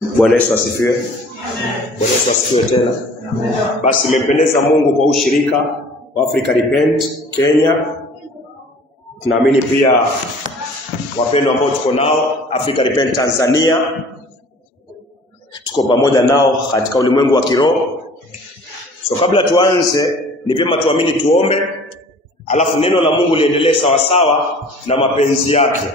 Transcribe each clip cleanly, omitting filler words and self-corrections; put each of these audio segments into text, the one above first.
Bwana Yesu asifiwe. Bwana Yesu asifiwe tena. Basi nimempendeza Mungu kwa ushirika wa Africa Repent Kenya. Tunaamini pia wapendwa ambao tuko nao Africa Repent Tanzania, tuko pamoja nao katika ulimwengu wa kiroho. So kabla tuanze, ni vyema tuamini tuombe, alafu neno la Mungu liendelee sawa sawa na mapenzi yake.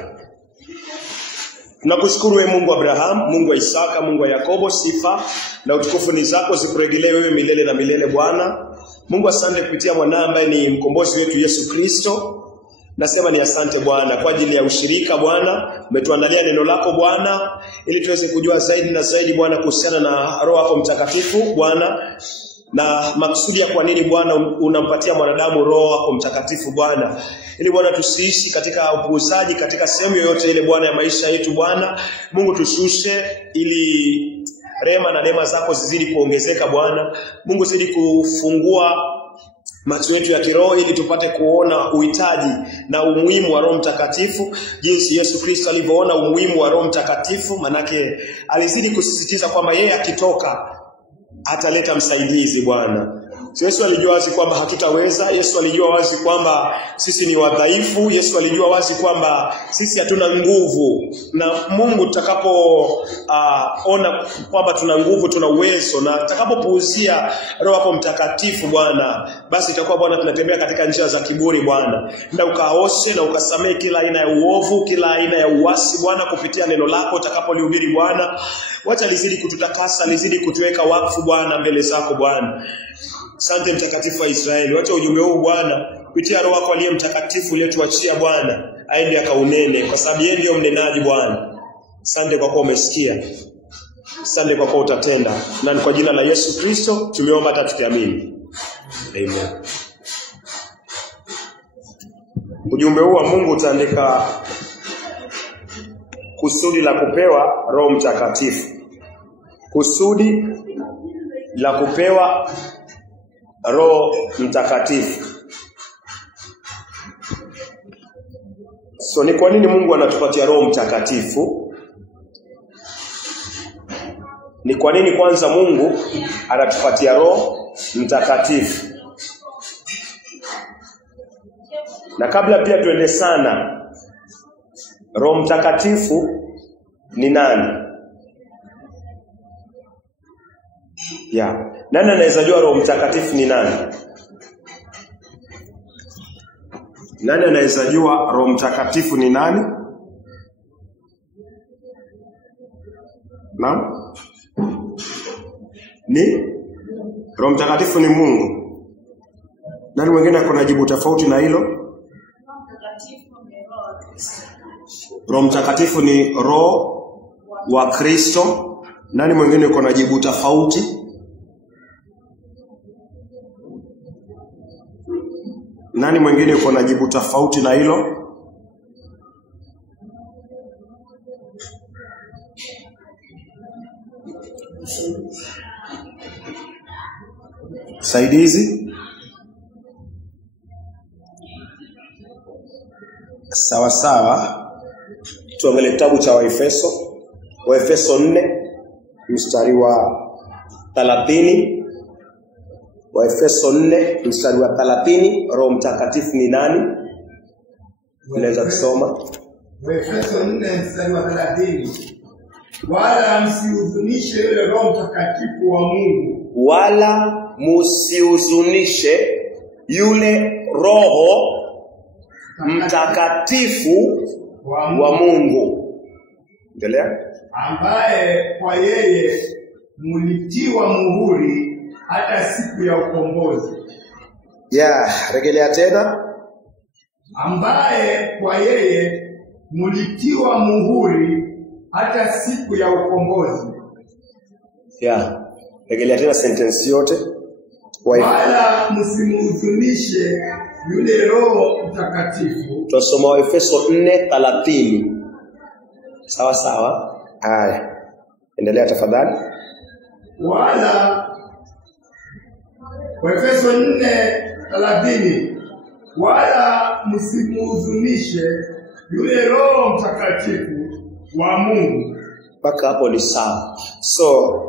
Tunakushukuru wewe Mungu wa Abraham, Mungu wa Isaka, Mungu wa Yakobo. Sifa na utukufu ni zako, zikuregelee wewe milele na milele Bwana. Mungu, asante kupitia mwanao ambaye ni mkombozi wetu Yesu Kristo. Nasema ni asante Bwana kwa ajili ya ushirika Bwana. Umetuandalia neno lako Bwana ili tuweze kujua zaidi na zaidi Bwana kuhusiana na Roho yako Mtakatifu Bwana, na maksudi ya kwa nini Bwana unampatia mwanadamu Roho yako Mtakatifu Bwana, ili Bwana tusiishi katika upuuzaji katika sehemu yoyote ile Bwana ya maisha yetu Bwana. Mungu tushushe ili rema na neema zako zizidi kuongezeka Bwana. Mungu zidi kufungua macho yetu ya kiroho ili tupate kuona uhitaji na umuhimu wa Roho Mtakatifu, jinsi Yesu Kristo alivyoona umuhimu wa Roho Mtakatifu. Manake alizidi kusisitiza kwamba yeye akitoka ataleta msaidizi Bwana. Yesu alijua wazi kwamba hatutaweza. Yesu alijua wazi kwamba sisi ni wadhaifu. Yesu alijua wazi kwamba sisi hatuna nguvu. Na Mungu tutakapoona kwamba tuna nguvu, tuna uwezo, na tutakapopuuzia Roho yako Mtakatifu Bwana, basi itakuwa Bwana tunatembea katika njia za kiburi Bwana. Nenda ukaoshe na ukasamee kila aina ya uovu, kila aina ya uasi Bwana kupitia neno lako utakapolihubiri Bwana. Wacha lizidi kututakasa, lizidi kutuweka wakfu Bwana mbele zako Bwana. Asante Mtakatifu wa Israeli. Wacha ujumbe huu Bwana kupitia Roho yako aliye mtakatifu uliyetuachia Bwana aende akaunene, kwa sababu yeye ndiye mnenaji Bwana. Asante kwa kuwa umesikia. Asante kwa kuwa utatenda. Na kwa jina la Yesu Kristo tumeomba hata tukiamini. Amen. Ujumbe huu wa Mungu utaandika kusudi la kupewa Roho Mtakatifu. Kusudi la kupewa Roho Mtakatifu. So ni kwa nini Mungu anatupatia Roho Mtakatifu? Ni kwa nini kwanza Mungu anatupatia Roho Mtakatifu? Na kabla pia tuende sana, Roho Mtakatifu ni nani? Nani anaweza jua Roho Mtakatifu ni nani? Nani anaweza jua Roho Mtakatifu ni nani? Naam? Ni Roho Mtakatifu ni Mungu. Nani mwingine akona jibu tofauti na hilo? Roho Mtakatifu ni Roho wa Kristo. Nani mwingine akona jibu tofauti? Nani mwingine yuko na jibu tofauti na hilo? Saidizi? Sawa sawa. Tuangalie kitabu cha Waefeso 4 mstari wa 30. Waefeso 4 mstari wa 30. Roho Mtakatifu ni nani? Unaweza kusoma? Waefeso 4 mstari wa 30. Wala msihuzunishe yule Roho Mtakatifu wa Mungu. Wala msihuzunishe yule Roho Mtakatifu wa Mungu. Endelea. Ambaye kwa yeye mulitiwa muhuri hata siku ya ukombozi. Rejelea tena. Ambaye kwa yeye mulitiwa muhuri hata siku ya ukombozi. Rejelea tena sentence yote. Wala msimhuzunishe yule Roho Mtakatifu. Tusoma Waefeso 4:30. Sawa sawa. Haya. Endelea tafadhali. Waefeso 4:30. Wala msimhuzunishe yule Roho Mtakatifu wa Mungu Mpaka hapo ni sawa. So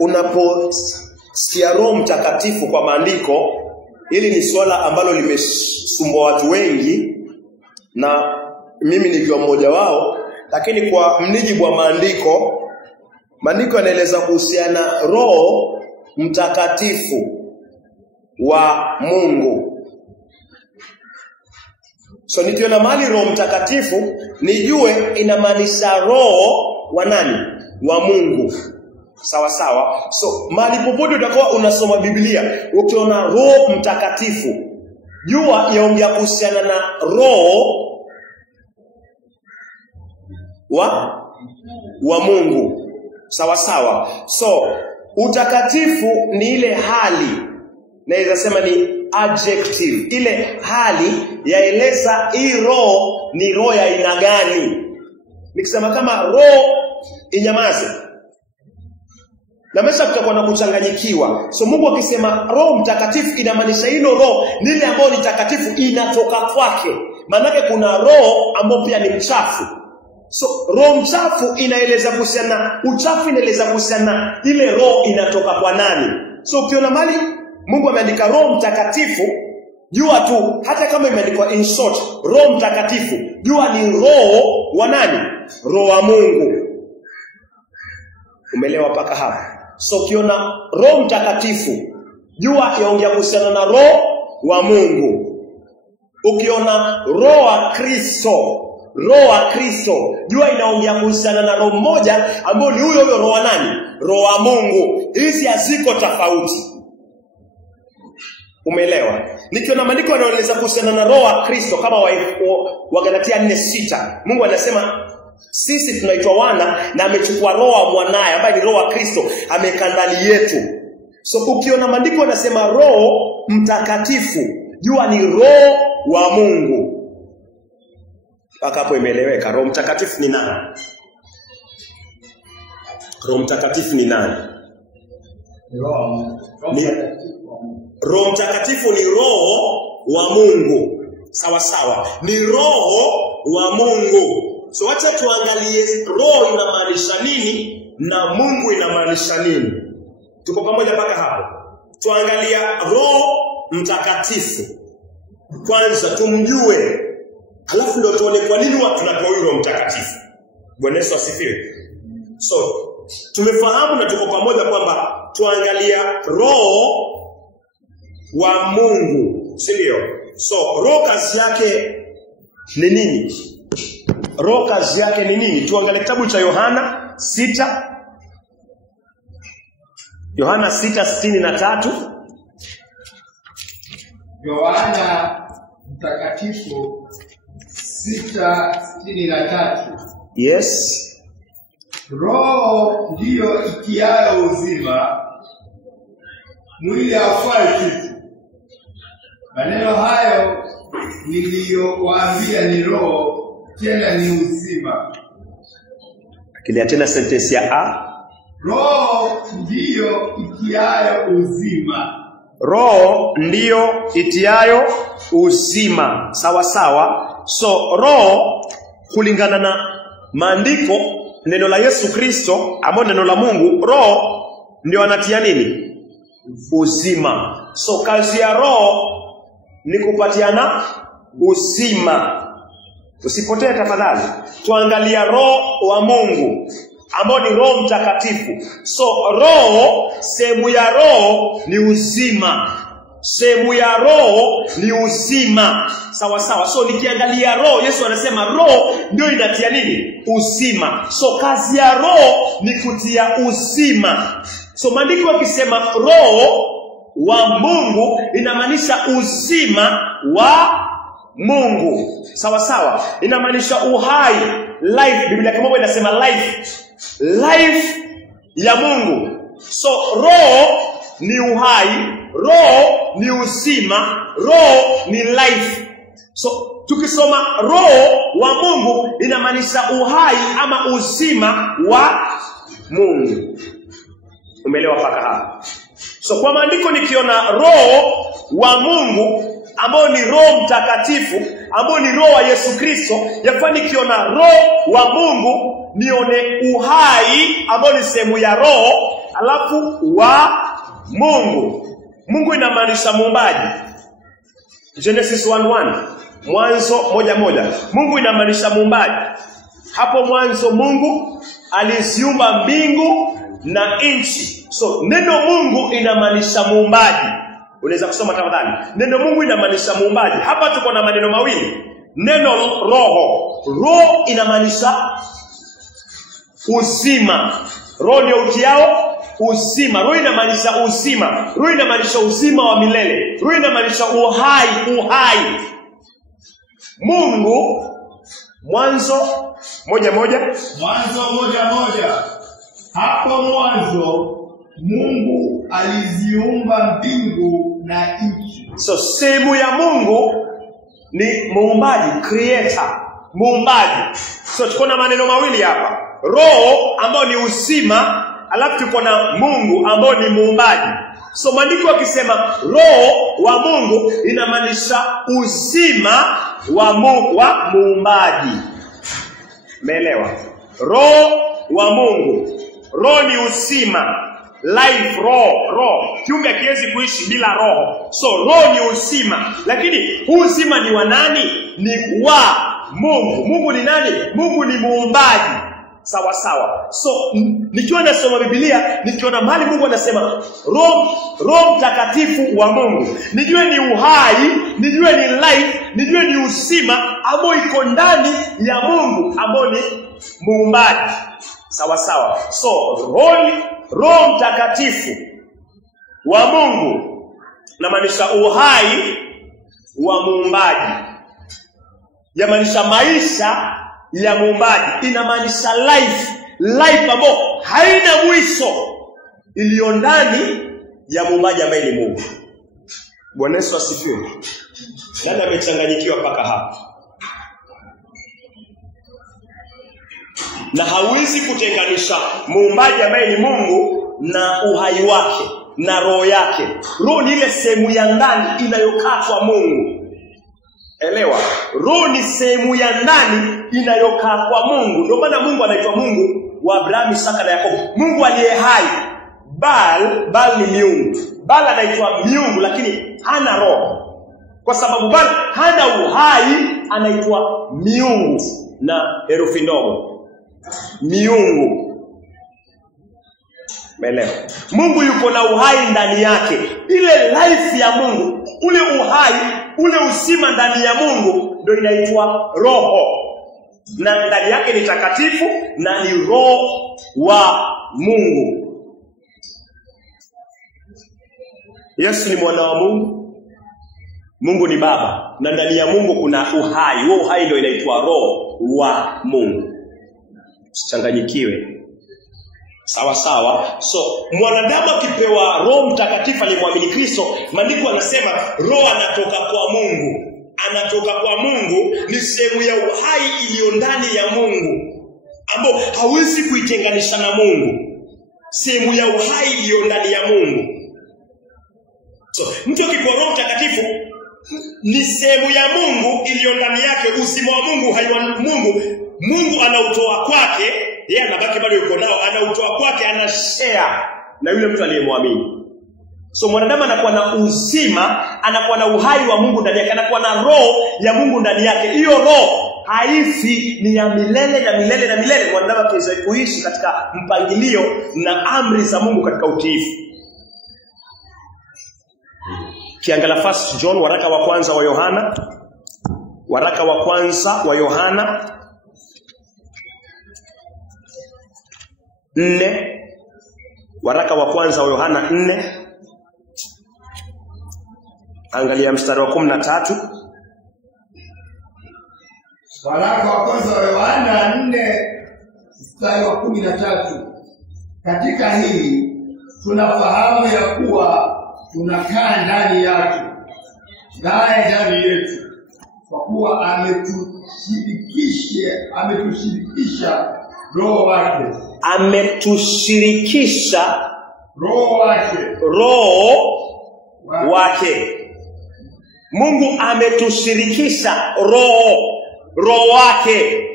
unaposikia Roho Mtakatifu kwa maandiko, hili ni swala ambalo limesumbua watu wengi na mimi nikiwa mmoja wao, lakini kwa mnijibu wa maandiko yanaeleza kuhusiana Roho Mtakatifu wa Mungu. So nikiona mahali Roho Mtakatifu, nijue inamaanisha roho wa nani? Wa Mungu. Sawa sawa. So mahali popote utakuwa unasoma Biblia, ukiona Roho Mtakatifu, jua yaongea kuhusiana na roho wa Mungu. Sawa sawa. So utakatifu ni ile hali, naweza sema ni adjective, ile hali yaeleza hii roho ni roho ya aina gani. Nikisema kama roho inyamaze, na mesha kutakuwa na kuchanganyikiwa. So Mungu akisema Roho Mtakatifu, inamaanisha hilo roho ni ile ambayo ni takatifu, inatoka kwake. Maana kuna roho ambayo pia ni mchafu. So roho mchafu inaeleza kuhusiana, uchafu inaeleza kuhusiana ile roho inatoka kwa nani. So ukiona mali Mungu ameandika Roho Mtakatifu, jua tu hata kama imeandikwa in short Roho Mtakatifu, jua ni roho wa nani? Roho wa Mungu. Umeelewa paka hapa? So ukiona Roho Mtakatifu, jua yaongea kuhusiana na roho wa Mungu. Ukiona roho wa Kristo, jua inaongea kuhusiana na roho mmoja ambaye ni huyo roho wa nani? Roho wa Mungu. Hizi haziko tofauti. Umeelewa? Nikiona maandiko yanaeleza kuhusiana na roho wa Kristo kama wa Galatia 4:6, Mungu anasema sisi tunaitwa wana na amechukua roho wa mwanae ambaye ni roho wa Kristo ameka ndani yetu. So ukiona maandiko yanasema Roho Mtakatifu, jua ni roho wa Mungu. Mpaka hapo imeeleweka. Roho Mtakatifu ni nani? Roho Mtakatifu ni nani? Roho Mtakatifu ni roho wa Mungu. Sawa sawa. Ni roho wa Mungu. So wacha tuangalie roho inamaanisha nini na Mungu inamaanisha nini. Tuko pamoja mpaka hapo? Tuangalia Roho Mtakatifu. Kwanza tumjue, alafu ndio tuone kwa nini watu tunapewa Roho Mtakatifu. Bwana Yesu asifiwe. So tumefahamu na tuko pamoja kwamba tuangalia roho wa Mungu, si ndio? So roho kazi yake ni nini? Roho kazi yake ni nini? Tuangalie kitabu cha Yohana 6. Yohana 6:63. Yohana Mtakatifu 6:63. Yes. Roho ndiyo itiayo uzima, mwili haufai kitu. Maneno hayo niliyowaambia ni roho, tena ni uzima. Akilia tena sentensi ya A. Roho ndiyo itiayo uzima. Roho ndiyo itiayo uzima. Sawa sawa. So roho kulingana na maandiko, neno la Yesu Kristo ambalo neno la Mungu, roho ndio anatia nini? Uzima. So kazi ya roho ni kupatiana uzima. Usipotee tafadhali. Tuangalia roho wa Mungu ambao ni Roho Mtakatifu. So roho, sehemu ya roho ni uzima. Sehemu ya roho ni uzima. Sawa sawa. So nikiangalia roho, Yesu anasema roho ndio inatia nini? Uzima. So kazi ya roho ni kutia uzima. So maandiko yakisema roho wa Mungu inamaanisha uzima wa Mungu. Sawa sawa. Inamaanisha uhai, life. Biblia kama inasema life ya Mungu. So roho ni uhai, roho ni uzima, roho ni life. So tukisoma roho wa Mungu inamaanisha uhai ama uzima wa Mungu. Umeelewa paka hapa? So kwa maandiko nikiona roho wa Mungu ambao ni Roho Mtakatifu ambao ni roho wa Yesu Kristo, yafaa nikiona roho wa Mungu nione uhai ambao ni sehemu ya roho, alafu wa Mungu. Mungu inamaanisha muumbaji. Genesis 1:1, Mwanzo 1:1. Mungu inamaanisha muumbaji. Hapo mwanzo Mungu aliziumba mbingu na nchi. So neno Mungu inamaanisha muumbaji. Unaweza kusoma tafadhali. Neno Mungu inamaanisha muumbaji. Hapa tuko na maneno mawili. Neno roho. Roho inamaanisha uzima. Roho ndio utiao uzima. Roho inamaanisha uzima. Roho inamaanisha uzima wa milele. Roho inamaanisha uhai. Mungu, Mwanzo 1:1. Mwanzo 1:1. Hapo mwanzo Mungu aliziumba mbingu na nchi. So sehemu ya Mungu ni muumbaji, creator, muumbaji. So tuko na maneno mawili hapa. Roho ambao ni uzima, alafu tuko na Mungu ambao ni muumbaji. So maandiko yakisema roho wa Mungu inamaanisha uzima wa muumbaji. Umeelewa? Roho wa Mungu. Roho ni uzima. Life, roho. Kiumbe hakiwezi kuishi bila roho. So roho ni uzima. Lakini uzima ni wa nani? Ni wa Mungu. Mungu ni nani? Mungu ni muumbaji. Sawa. So nikiwa nasoma Biblia, nikiona mahali Mungu anasema Roho Mtakatifu wa Mungu, nijue ni uhai, nijue ni life, nijue ni uzima ambao iko ndani ya Mungu ambao ni muumbaji. Sawa. So Roho Mtakatifu wa Mungu inamaanisha uhai wa muumbaji. Yamaanisha maisha ya muumbaji. Inamaanisha life ambayo haina mwisho iliyo ndani ya muumbaji ambaye ni Mungu. Bwana Yesu asifiwe. Nani amechanganyikiwa mpaka hapa? Na hawezi kutenganisha muumbaji ambaye ni Mungu na uhai wake na roho yake. Roho ni ile sehemu ya ndani inayokaa kwa Mungu. Elewa, roho ni sehemu ya ndani inayokaa kwa Mungu. Ndio maana Mungu anaitwa Mungu wa Abrahamu, Isaka na Yakobo. Mungu aliye hai. Baal ni miungu. Baal anaitwa miungu lakini hana roho. Kwa sababu Baal hana uhai, anaitwa miungu na herufi ndogo. Miungu. Umeelewa? Mungu yuko na uhai ndani yake. Ile life ya Mungu, ule uhai, ule uzima ndani ya Mungu ndio inaitwa roho. Na ndani yake ni takatifu na ni roho wa Mungu. Yesu ni mwana wa Mungu. Mungu ni Baba na ndani ya Mungu kuna uhai. Huo uhai ndio inaitwa roho wa Mungu. Usichanganyikiwe. Sawa. So mwanadamu akipewa Roho Mtakatifu alimwamini Kristo, maandiko anasema roho anatoka kwa Mungu. Anatoka kwa Mungu ni sehemu ya uhai iliyo ndani ya Mungu ambao hawezi kuitenganisha na Mungu. Sehemu ya uhai iliyo ndani ya Mungu. So mtu akipewa Roho Mtakatifu ni sehemu ya Mungu iliyo ndani yake, uzima wa Mungu, uhai wa Mungu. Mungu anautoa kwake, yeye anabaki bado yuko nao, anautoa kwake, anashare na yule mtu aliyemwamini. So mwanadamu anakuwa na uzima, anakuwa na uhai wa Mungu ndani yake, anakuwa na roho ya Mungu ndani yake. Hiyo roho haifi, ni ya milele na milele na milele. Mwanadamu akiweza kuishi katika mpangilio na amri za Mungu katika utiifu. Kiangalia First John, waraka wa kwanza wa Yohana. Waraka wa kwanza wa Yohana 4. Waraka wa kwanza wa Yohana 4. Angalia mstari wa 13. Waraka wa kwanza wa Yohana 4 mstari wa 13. Katika hili tunafahamu ya kuwa tunakaa ndani yake, naye ndani yetu, kwa kuwa ametushirikisha roho wake. Ametushirikisha roho wake. Mungu ametushirikisha roho wake.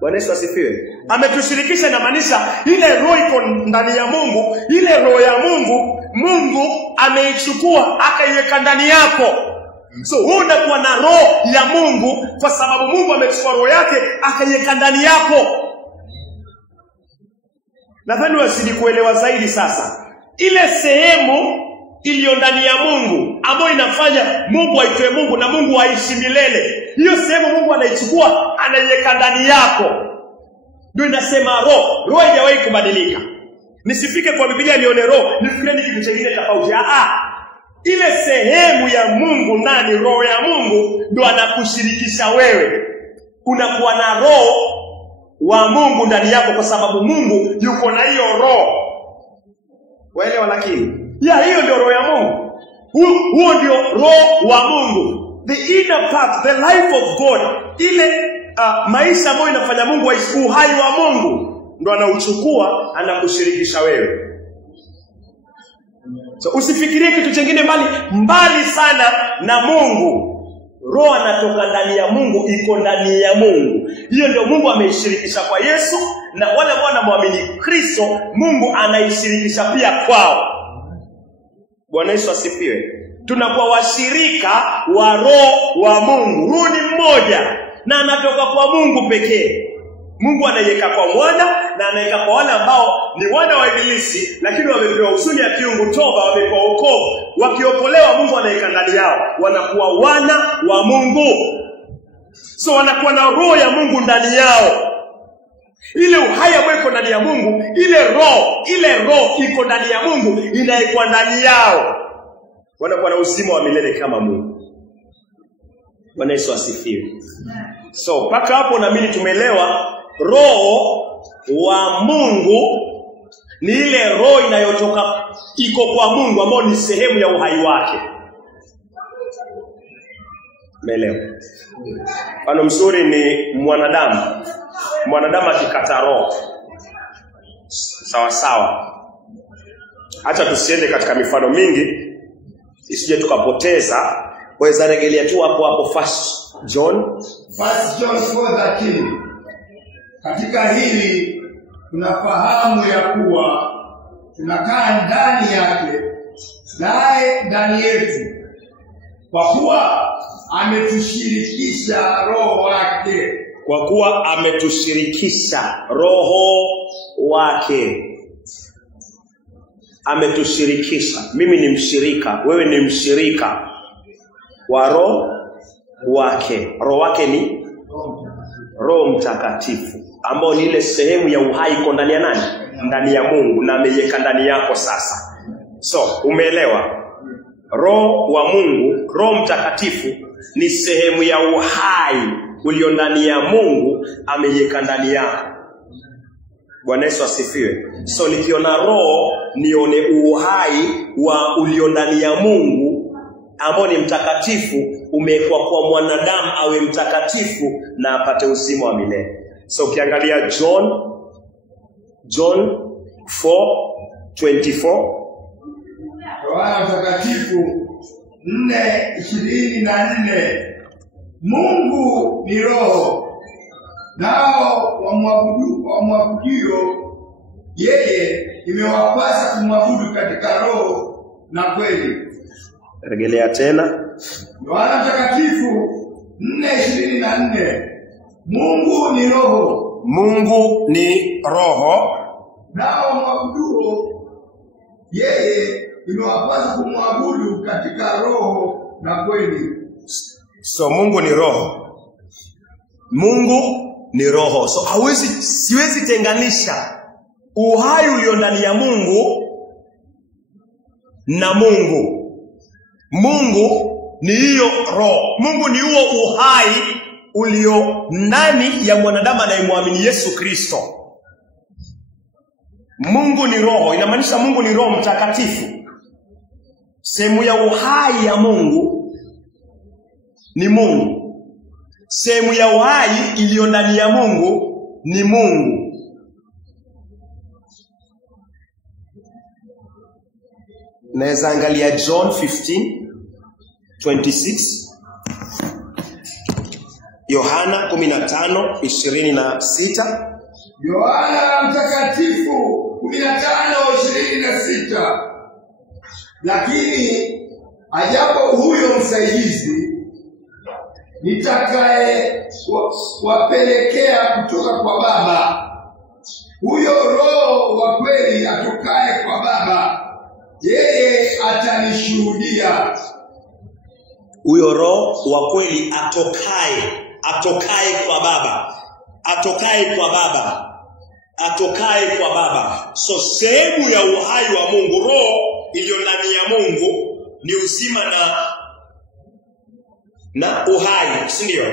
Bwana Yesu asifiwe. Ametushirikisha, inamaanisha ile roho iko ndani ya Mungu, ile roho ya Mungu ameichukua akaiweka ndani yako. So wewe unakuwa na roho ya Mungu kwa sababu Mungu amechukua roho yake akaiweka ndani yako. Nadhani wasidi kuelewa zaidi sasa. Ile sehemu iliyo ndani ya Mungu ambayo inafanya Mungu aitwe Mungu na Mungu aishi milele, hiyo sehemu Mungu anaichukua anaiweka ndani yako. Ndio inasema roho haijawahi kubadilika. Nisifike kwa Biblia nione roho nifikiri kitu kingine tofauti. Ile sehemu ya Mungu ndani, roho ya Mungu ndio anakushirikisha wewe. Unakuwa na roho wa Mungu ndani yako kwa sababu Mungu yuko na hiyo roho. Waelewa? Lakini hiyo ndio roho ya Mungu. Huo ndio roho wa Mungu. The inner part, the life of God. Ile maisha ambayo inafanya Mungu aishi, uhai wa Mungu ndio anauchukua anakushirikisha wewe. So usifikirie kitu kingine mbali sana na Mungu. Roho anatoka ndani ya Mungu, iko ndani ya Mungu. Hiyo ndio Mungu ameishirikisha kwa Yesu, na wale ambao wanamwamini Kristo Mungu anaishirikisha pia kwao. Bwana Yesu asifiwe. Tunakuwa washirika wa roho wa Mungu. Roho ni mmoja na anatoka kwa Mungu pekee. Mungu anaiweka kwa mwana na anaweka kwa wale ambao ni wana wa Ibilisi, lakini wamepewa huzuni ya kiungu, toba, wamepewa wokovu. Wakiokolewa Mungu anaweka ndani yao, wanakuwa wana wa Mungu. So wanakuwa na roho ya Mungu ndani yao. Ile uhai ambao iko ndani ya Mungu, ile roho iko ndani ya Mungu, inaikuwa ndani yao. Wanakuwa na uzima wa milele kama Mungu. Bwana Yesu asifiwe. So mpaka hapo na mimi tumeelewa roho wa Mungu ni ile roho inayotoka iko kwa Mungu ambayo ni sehemu ya uhai wake. Umeelewa? Mfano mzuri ni mwanadamu. Mwanadamu akikata roho. Sawa. Acha tusiende katika mifano mingi isije tukapoteza. Waweza rejelea tu hapo First John 4:13. Katika hili tunafahamu ya kuwa tunakaa ndani yake naye ndani yetu, kwa kuwa ametushirikisha roho wake. Kwa kuwa ametushirikisha roho wake. Ametushirikisha. Mimi ni mshirika, wewe ni mshirika wa roho wake. Roho wake ni Roho Mtakatifu, ambao ni ile sehemu ya uhai iko ndani ya nani? Ndani ya Mungu, na ameiweka ndani yako sasa. So umeelewa? Roho wa Mungu, Roho Mtakatifu ni sehemu ya uhai ulio ndani ya Mungu, ameiweka ndani yako. Bwana Yesu asifiwe. So nikiona roho nione uhai wa ulio ndani ya Mungu ambao ni mtakatifu, umekuwa kwa mwanadamu awe mtakatifu na apate uzima wa milele. So ukiangalia John 4:24, Yohana Mtakatifu 4:24, Mungu ni roho, nao wamwabudio yeye imewapasa kumwabudu katika roho na kweli. Rejelea tena. Yohana Mtakatifu 4:24, Mungu ni roho. Mungu ni roho, nao wamwabuduo yeye imewapasa kumwabudu katika roho na kweli. So Mungu ni roho. Mungu ni roho. So siwezi tenganisha uhai ulio ndani ya Mungu na Mungu. Mungu ni hiyo roho. Mungu ni huo uhai ulio ndani ya mwanadamu anayemwamini Yesu Kristo. Mungu ni roho, inamaanisha Mungu ni Roho Mtakatifu. Sehemu ya uhai ya Mungu ni Mungu. Sehemu ya uhai iliyo ndani ya Mungu ni Mungu. Naweza angalia John 15 26. Yohana 15:26. Yohana mtakatifu 15:26. Lakini ajapo huyo msaidizi nitakaye wapelekea kutoka kwa Baba, huyo Roho wa kweli atokaye kwa Baba, yeye atanishuhudia. Huyo Roho wa kweli atokaye kwa Baba, atokaye kwa Baba. So sehemu ya uhai wa Mungu, roho iliyo ndani ya Mungu ni uzima na uhai, si ndio?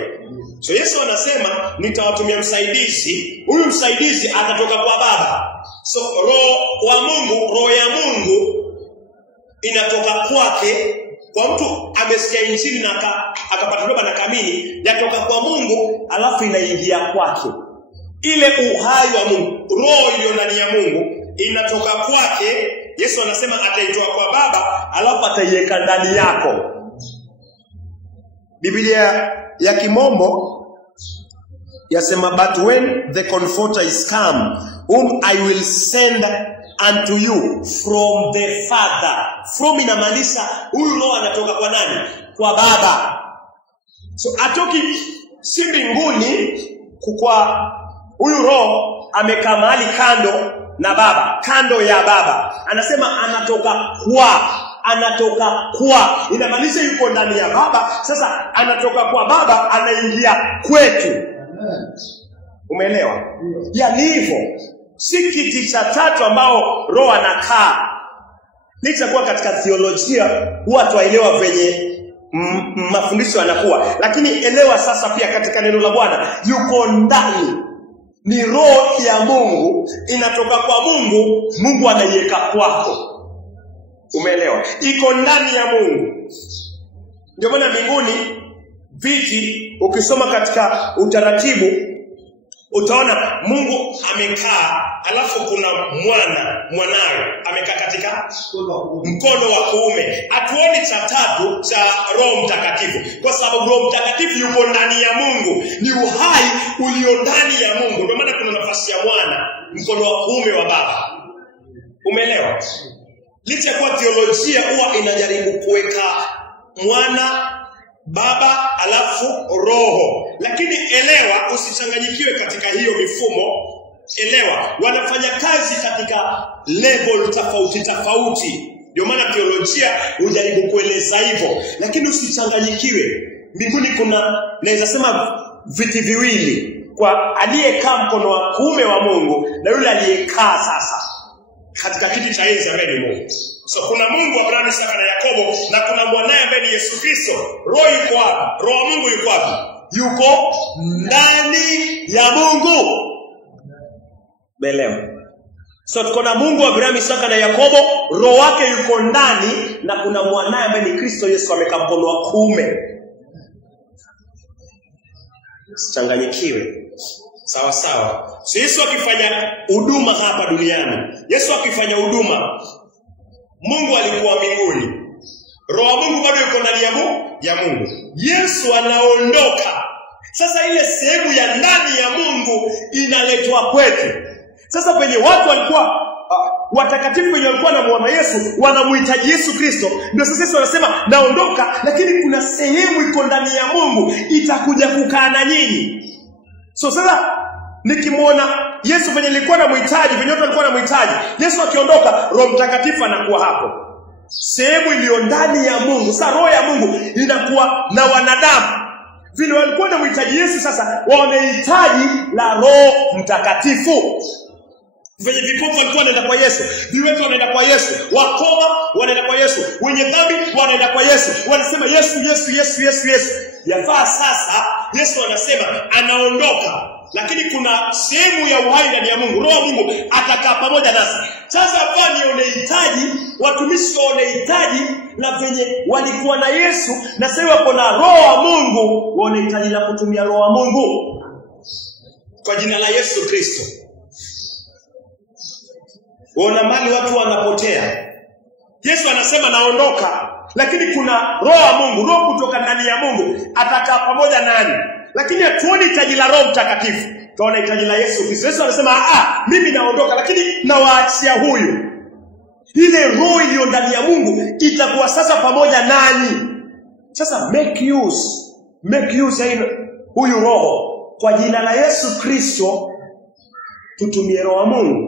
So Yesu anasema nitawatumia msaidizi, huyu msaidizi atatoka kwa Baba. So roho ya Mungu inatoka kwake. Kwa mtu amesikia injili na akapata toba na kamini, yatoka kwa Mungu alafu inaingia kwake. Ile uhai wa Mungu, roho iliyo ndani ya Mungu inatoka kwake. Yesu anasema ataitoa kwa Baba alafu ataiweka ndani yako. Biblia ya Kimombo yasema, but when the Comforter is come, whom I will send unto you from the Father. From inamaanisha huyu roho anatoka kwa nani? Kwa Baba. So atoki si mbinguni, kwa huyu roho amekaa mahali kando na Baba, kando ya Baba. Anasema anatoka kwa inamaanisha yuko ndani ya Baba. Sasa anatoka kwa Baba anaingia kwetu. Umeelewa? Yani hivyo si kiti cha tatu ambao roho anakaa. Licha kuwa katika theolojia huwa tuelewa venye mafundisho yanakuwa, lakini elewa sasa pia katika neno la Bwana yuko ndani. Ni roho ya Mungu inatoka kwa Mungu, Mungu anaiweka kwako. Umeelewa? Iko ndani ya Mungu. Ndio maana mbinguni viti, ukisoma katika utaratibu utaona Mungu amekaa, alafu kuna mwanawe amekaa katika mkono wa kuume. Hatuoni cha tatu cha Roho Mtakatifu, kwa sababu Roho Mtakatifu yuko ndani ya Mungu, ni uhai ulio ndani ya Mungu. Ndio maana kuna nafasi ya mwana mkono wa kuume wa Baba. Umeelewa? Licha kwa theolojia huwa inajaribu kuweka mwana, Baba alafu Roho, lakini elewa, usichanganyikiwe katika hiyo mifumo. Elewa, wanafanya kazi katika level tofauti. Ndio maana theolojia hujaribu kueleza hivyo, lakini usichanganyikiwe. Mbinguni kuna, naweza sema, viti viwili, kwa aliyekaa mkono wa kuume wa Mungu na yule aliyekaa sasa katika kiti cha enzi ambaye ni Mungu. So kuna Mungu Abrahamu, Isaka na Yakobo, na kuna mwanae ambaye ni Yesu Kristo. Roho yuko wapi? Roho wa Mungu yuko wapi? Yuko ndani ya Mungu. Belewa. So tuko na Mungu Abrahamu, Isaka na Yakobo, roho wake yuko ndani, na kuna mwanae ambaye ni Kristo Yesu amekaa mkono wa kuume. Usichanganyikiwe. Sawa sawa. So Yesu akifanya huduma hapa duniani, Yesu akifanya huduma, Mungu alikuwa mbinguni, roho wa Mungu bado yuko ndani ya Mungu. Yesu anaondoka. Sasa ile sehemu ya ndani ya Mungu inaletwa kwetu. Sasa penye watu walikuwa watakatifu wenye walikuwa na muona Yesu, wanamuhitaji Yesu Kristo, ndio sasa Yesu anasema naondoka, lakini kuna sehemu iko ndani ya Mungu itakuja kukaa na nyinyi. So sasa nikimuona Yesu venye nilikuwa na muhitaji, venye watu walikuwa na muhitaji, Yesu akiondoka, Roho Mtakatifu anakuwa hapo. Sehemu iliyo ndani ya Mungu. Sasa roho ya Mungu inakuwa na wanadamu. Vile walikuwa na muhitaji Yesu, sasa wanahitaji la Roho Mtakatifu. Venye vipofu walikuwa wanaenda kwa Yesu, viwete wanaenda kwa Yesu, wakoma wanaenda kwa Yesu, wenye dhambi wanaenda kwa Yesu. Wanasema Yesu, Yesu, Yesu, Yesu, Yesu. Yafaa sasa Yesu anasema anaondoka, lakini kuna sehemu ya uhai ndani ya Mungu. Roho Mungu atakaa pamoja nasi. Sasa fani unahitaji, watumishi wanahitaji na venye walikuwa na Yesu, na sasa wako na Roho wa Mungu, wanahitaji na kutumia Roho wa Mungu kwa jina la Yesu Kristo. Wana mali watu wanapotea. Yesu anasema naondoka, lakini kuna roho ya Mungu, roho kutoka ndani ya Mungu atakaa pamoja nani. Lakini hatuoni hitaji la Roho Mtakatifu, tunaona hitaji la Yesu Kristo. Yesu anasema mimi naondoka, lakini nawaachia huyu. Ile roho iliyo ndani ya Mungu itakuwa sasa pamoja nani. Sasa make use ya huyu roho. Kwa jina la Yesu Kristo tutumie roho wa Mungu.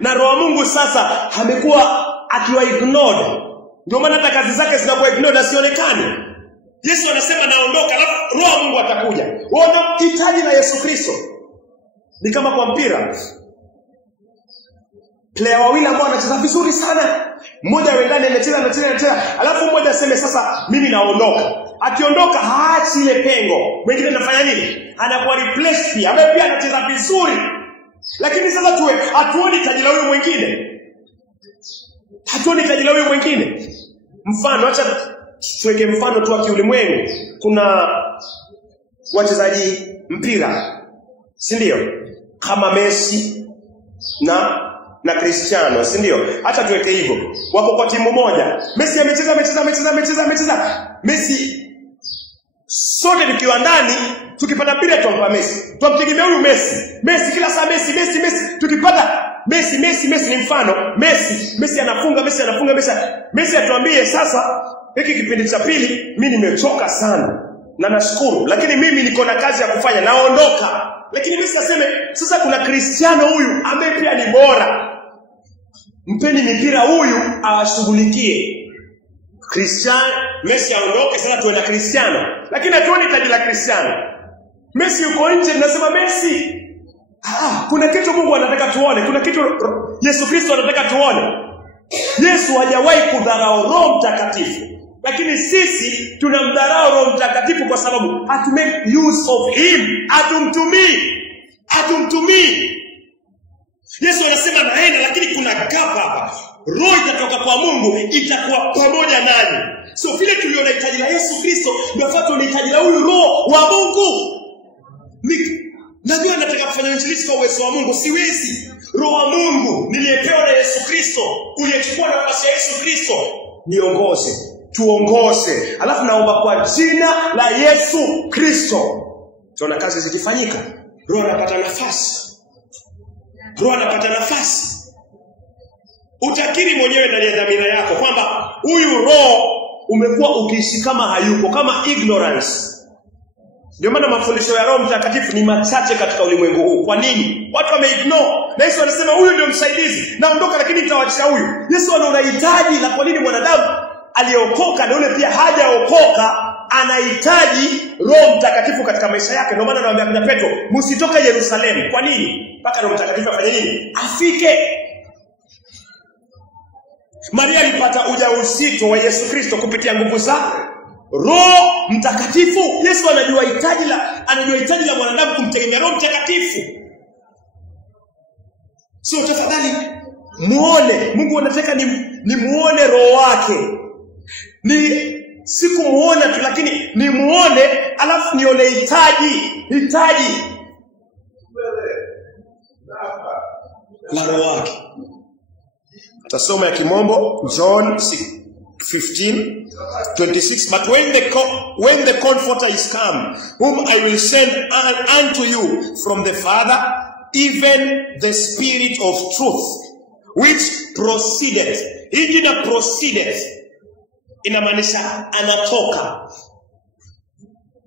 Na roho wa Mungu sasa amekuwa akiwa ignored. Ndio maana hata kazi zake zinakuwa ignored, asionekane. Yesu anasema naondoka, alafu roho wa Mungu atakuja. Unaona hitaji la Yesu Kristo ni kama kwa mpira. Player wawili ambao wanacheza vizuri sana. Mmoja wendani anacheza, alafu mmoja aseme sasa mimi naondoka. Akiondoka haachi ile pengo. Mwingine anafanya nini? Anakuwa replaced pia. Ambaye pia anacheza vizuri. Lakini sasa hatuoni hitaji la huyo mwingine. Mfano, acha tuweke mfano tu wa kiulimwengu. Kuna wachezaji mpira, si ndio? Kama Messi na Cristiano, si ndio? Acha tuweke hivyo. Wako kwa timu moja. Messi amecheza. Messi sote tukiwa ndani tukipata mpira tumpa Messi. Tumtegemea huyu Messi. Messi kila saa Messi. Tukipata Messi ni mfano. Messi anafunga. Messi atuambie sasa hiki kipindi cha pili mimi nimechoka sana na nashukuru, lakini mimi niko na kazi ya kufanya, naondoka. Lakini Messi aseme sasa kuna Cristiano huyu ambaye pia ni bora. Mpeni mipira huyu awashughulikie. Messi aondoke, sasa tuwe na Cristiano. Lakini hatuoni hitaji la Cristiano. Messi yuko nje, tunasema Messi. Kuna kitu Mungu anataka tuone, kuna kitu Yesu Kristo anataka tuone. Yesu hajawahi kudharau Roho Mtakatifu. Lakini sisi tunamdharau Roho Mtakatifu kwa sababu hatumake use of him. Hatumtumii. Yesu anasema naenda, lakini kuna gap hapa. Roho itatoka kwa Mungu, itakuwa pamoja nani. So vile tuliona hitaji la Yesu Kristo, ndio tunahitaji la huyu Roho wa Mungu. Najua nataka kufanya injili kwa uwezo wa Mungu, siwezi. Roho wa Mungu niliyepewa na Yesu Kristo, uliyechukua nafasi ya Yesu Kristo, tuongoze. Alafu naomba kwa jina la Yesu Kristo. Tunaona kazi zikifanyika. Roho anapata nafasi. Utakiri mwenyewe ndani ya dhamira yako kwamba huyu roho umekuwa ukiishi kama hayupo, kama ignorance. Ndio maana mafundisho ya Roho Mtakatifu ni machache katika ulimwengu huu. Kwa nini? Watu wameignore. Na Yesu anasema huyu ndio msaidizi. Naondoka lakini nitawaachia huyu. Yesu anahitaji. Na kwa nini mwanadamu aliyeokoka na yule pia hajaokoka anahitaji Roho Mtakatifu katika maisha yake? Ndio maana anawaambia kina Petro, msitoke Yerusalemu. Kwa nini? Mpaka Roho Mtakatifu afanye nini? Afike. Maria alipata ujauzito wa Yesu Kristo kupitia nguvu za Roho Mtakatifu. Yesu anajua hitaji la mwanadamu kumtegemea Roho Mtakatifu. So tafadhali muone, Mungu anataka ni muone roho wake. Sikumuona tu, lakini ni muone, alafu nione hitaji la roho wake. Tasoma ya kimombo John 15:26. But when the Comforter is come, whom I will send unto you from the Father, even the Spirit of truth, which proceedeth. Hii jina proceedeth inamaanisha anatoka.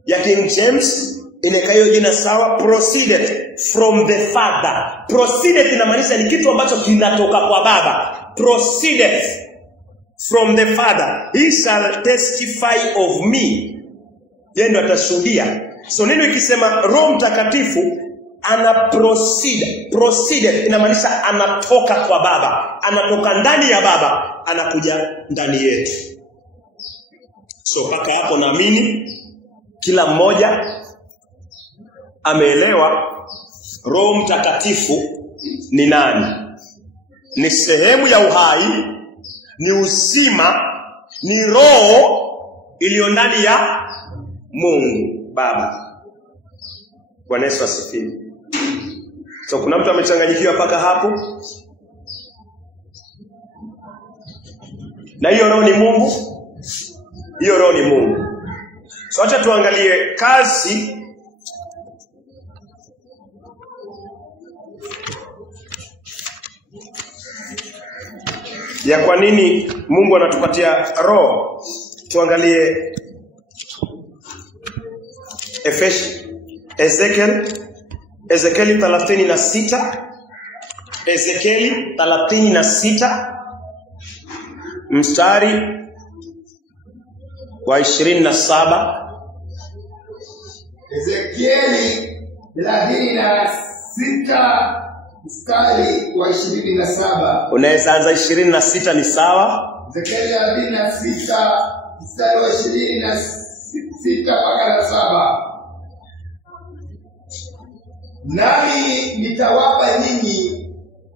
Ya King James inakayo jina sawa, proceedeth from the Father. Proceedeth inamaanisha ni kitu ambacho kinatoka kwa Baba. Proceedeth from the Father. He shall testify of me. Yeye ndo atashuhudia. So neno ikisema Roho Mtakatifu ana proceeded inamaanisha anatoka kwa Baba, anatoka ndani ya Baba, anakuja ndani yetu. So paka hapo naamini kila mmoja ameelewa Roho Mtakatifu ni nani. Ni sehemu ya uhai, ni uzima, ni roho iliyo ndani ya Mungu Baba. Bwana Yesu asifiwe. So kuna mtu amechanganyikiwa paka hapo? Na hiyo roho ni Mungu. Hiyo roho ni Mungu. So acha tuangalie kazi ya kwa nini Mungu anatupatia roho. Tuangalie Ezekieli 36. Ezekieli 36 mstari wa 27. Ezekieli 36 mstari wa 27. Unaweza anza 26 ni sawa. Ezekieli 36 mstari wa 26 mpaka 7. Nami nitawapa nyinyi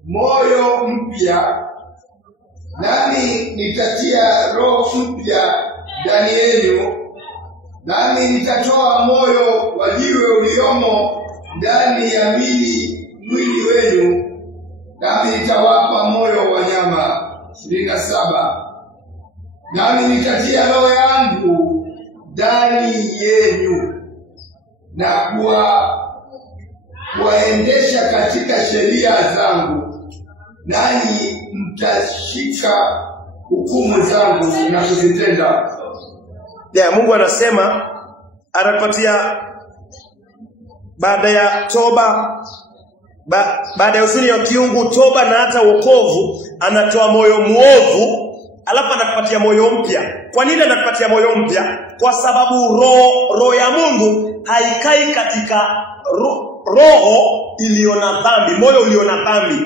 moyo mpya, nami nitatia roho mpya ndani yenu, nami nitatoa moyo wa jiwe uliomo ndani ya mwili wenu, nami nitawapa moyo wa nyama. 27. Nami nitatia roho yangu ndani yenu na kuwaendesha katika sheria zangu, nanyi mtashika hukumu zangu na kuzitenda. Mungu anasema anapatia baada ya toba, baada ya huzuni ya kiungu, toba na hata wokovu, anatoa moyo muovu, alafu anakupatia moyo mpya. Kwa nini anakupatia moyo mpya? Kwa sababu roho ya Mungu haikai katika roho iliyo na dhambi, moyo ulio na dhambi.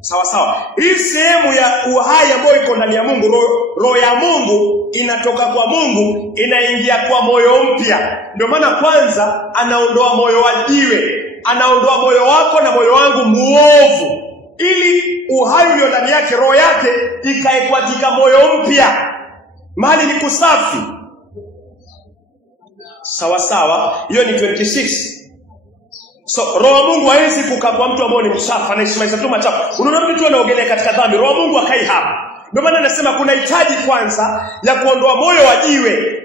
Sawa sawa. Hii sehemu ya uhai ambayo iko ndani ya Mungu, roho ya Mungu inatoka kwa Mungu inaingia kwa moyo mpya. Ndio maana kwanza anaondoa moyo wa jiwe, anaondoa moyo wako na moyo wangu muovu, ili uhai ulio ndani yake, roho yake ikae katika moyo mpya, mahali ni kusafi. Sawa sawa. Hiyo ni 26. So roho Mungu haiwezi kukaa kwa mtu ambaye ni msafi, anaishi maisha tu machafu. Unaona mtu anaogelea katika dhambi, roho Mungu akai hapa. Ndio maana anasema kuna hitaji kwanza ya kuondoa moyo wa jiwe,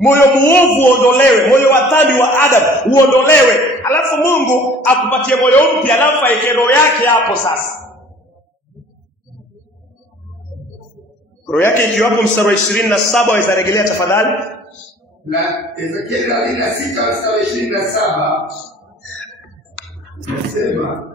moyo muovu uondolewe, moyo wa dhambi wa Adam uondolewe, alafu Mungu akupatie moyo mpya, alafu aeke roho yake hapo sasa. Roho yake ikiwa hapo mstari wa 27, waweza rejelea tafadhali. Na Ezekieli 36 mstari wa 27. Nasema,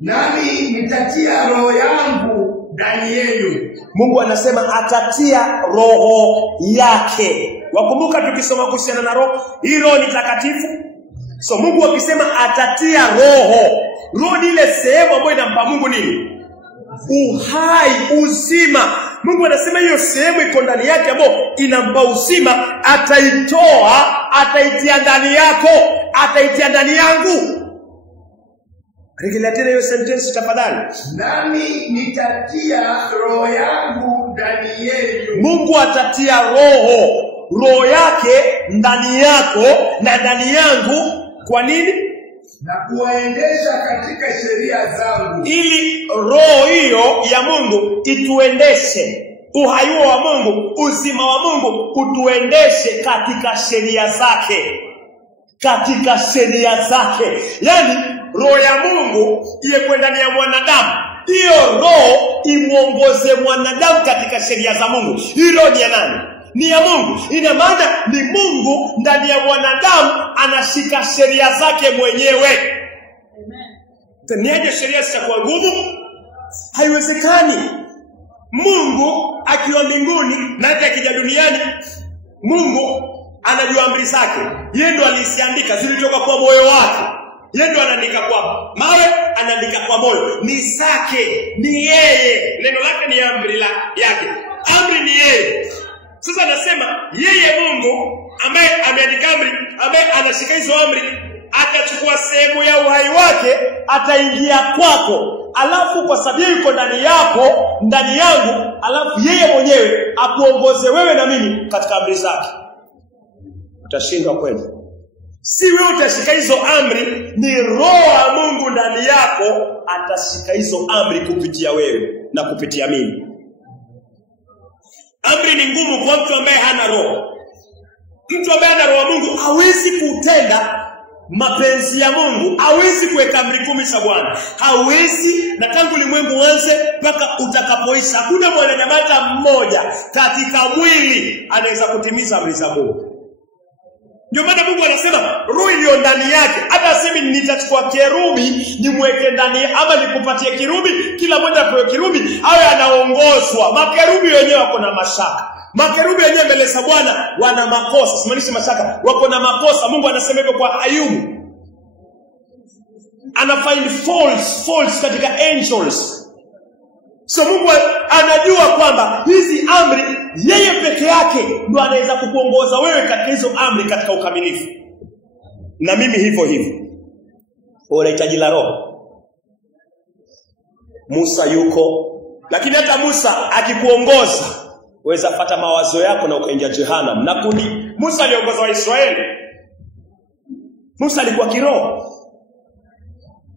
nami nitatia roho yangu ndani yenu. Mungu anasema atatia roho yake. Wakumbuka tukisoma kuhusiana na roho, hii roho ni takatifu. So Mungu akisema atatia roho ni ile sehemu ambayo inampa Mungu nini? Uhai, uzima. Mungu anasema hiyo sehemu iko ndani yake ambayo inampa uzima, ataitoa, ataitia ndani yako, ataitia ndani yangu. Rejelea tena hiyo sentence tafadhali. Nami nitatia roho yangu ndani yenu. Mungu atatia roho yake ndani yako na ndani yangu. Kwa nini? Na kuwaendesha katika sheria zangu. Ili roho hiyo ya Mungu ituendeshe. Uhai wa Mungu, uzima wa Mungu utuendeshe katika sheria zake. Katika sheria zake. Yani roho ya Mungu iwe kwenda ndani ya mwanadamu. Hiyo roho imuongoze mwanadamu katika sheria za Mungu. Hilo ni ya nani? Ni ya Mungu. Ina maana ni Mungu ndani ya mwanadamu anashika sheria zake mwenyewe. Amen. Niaje sheria zitakuwa ngumu? Haiwezekani. Mungu akiwa mbinguni na hata akija duniani, Mungu anajua amri zake. Yeye ndo aliziandika, zilitoka kwa moyo wake. Yeye ndo anaandika kwa mawe, anaandika kwa moyo. Ni zake, ni yeye. Neno lake ni amri yake. Amri ni yeye. Sasa anasema yeye Mungu ambaye ameandika amri, ambaye anashika hizo amri, atachukua sehemu ya uhai wake, ataingia kwako. Alafu kwa sababu yuko ndani yako, ndani yangu, alafu yeye mwenyewe akuongoze wewe na mimi katika amri zake. Utashindwa kweli? Si wewe utashika hizo amri, ni roho ya Mungu ndani yako atashika hizo amri kupitia wewe na kupitia mimi. Amri ni ngumu kwa mtu ambaye hana roho. Mtu ambaye hana roho wa Mungu hawezi kutenda mapenzi ya Mungu, hawezi kuweka amri 10 za Bwana. Hawezi, na tangu ulimwengu uanze mpaka utakapoisha hakuna mwanadamu hata mmoja katika mwili anaweza kutimiza amri za Mungu. Ndio maana Mungu anasema roho iliyo ndani yake, hata asemi nitachukua kerubi nimweke ndani ama nikupatie kerubi, kila mmoja apewe kerubi awe anaongozwa. Makerubi wenyewe wako na mashaka. Makerubi wenyewe mbele za Bwana wana makosa, simaanishi mashaka, wako na makosa. Mungu anasema hivyo kwa Ayubu. Ana find faults katika angels. So Mungu anajua kwamba hizi amri yeye peke yake ndo anaweza kukuongoza wewe katika hizo amri katika ukamilifu. Na mimi hivyo hivyo. Unahitaji la roho. Musa yuko, lakini hata Musa akikuongoza waweza pata mawazo yako na ukaingia jehanamu. Na kundi Musa aliongoza Waisraeli. Musa alikuwa kiroho.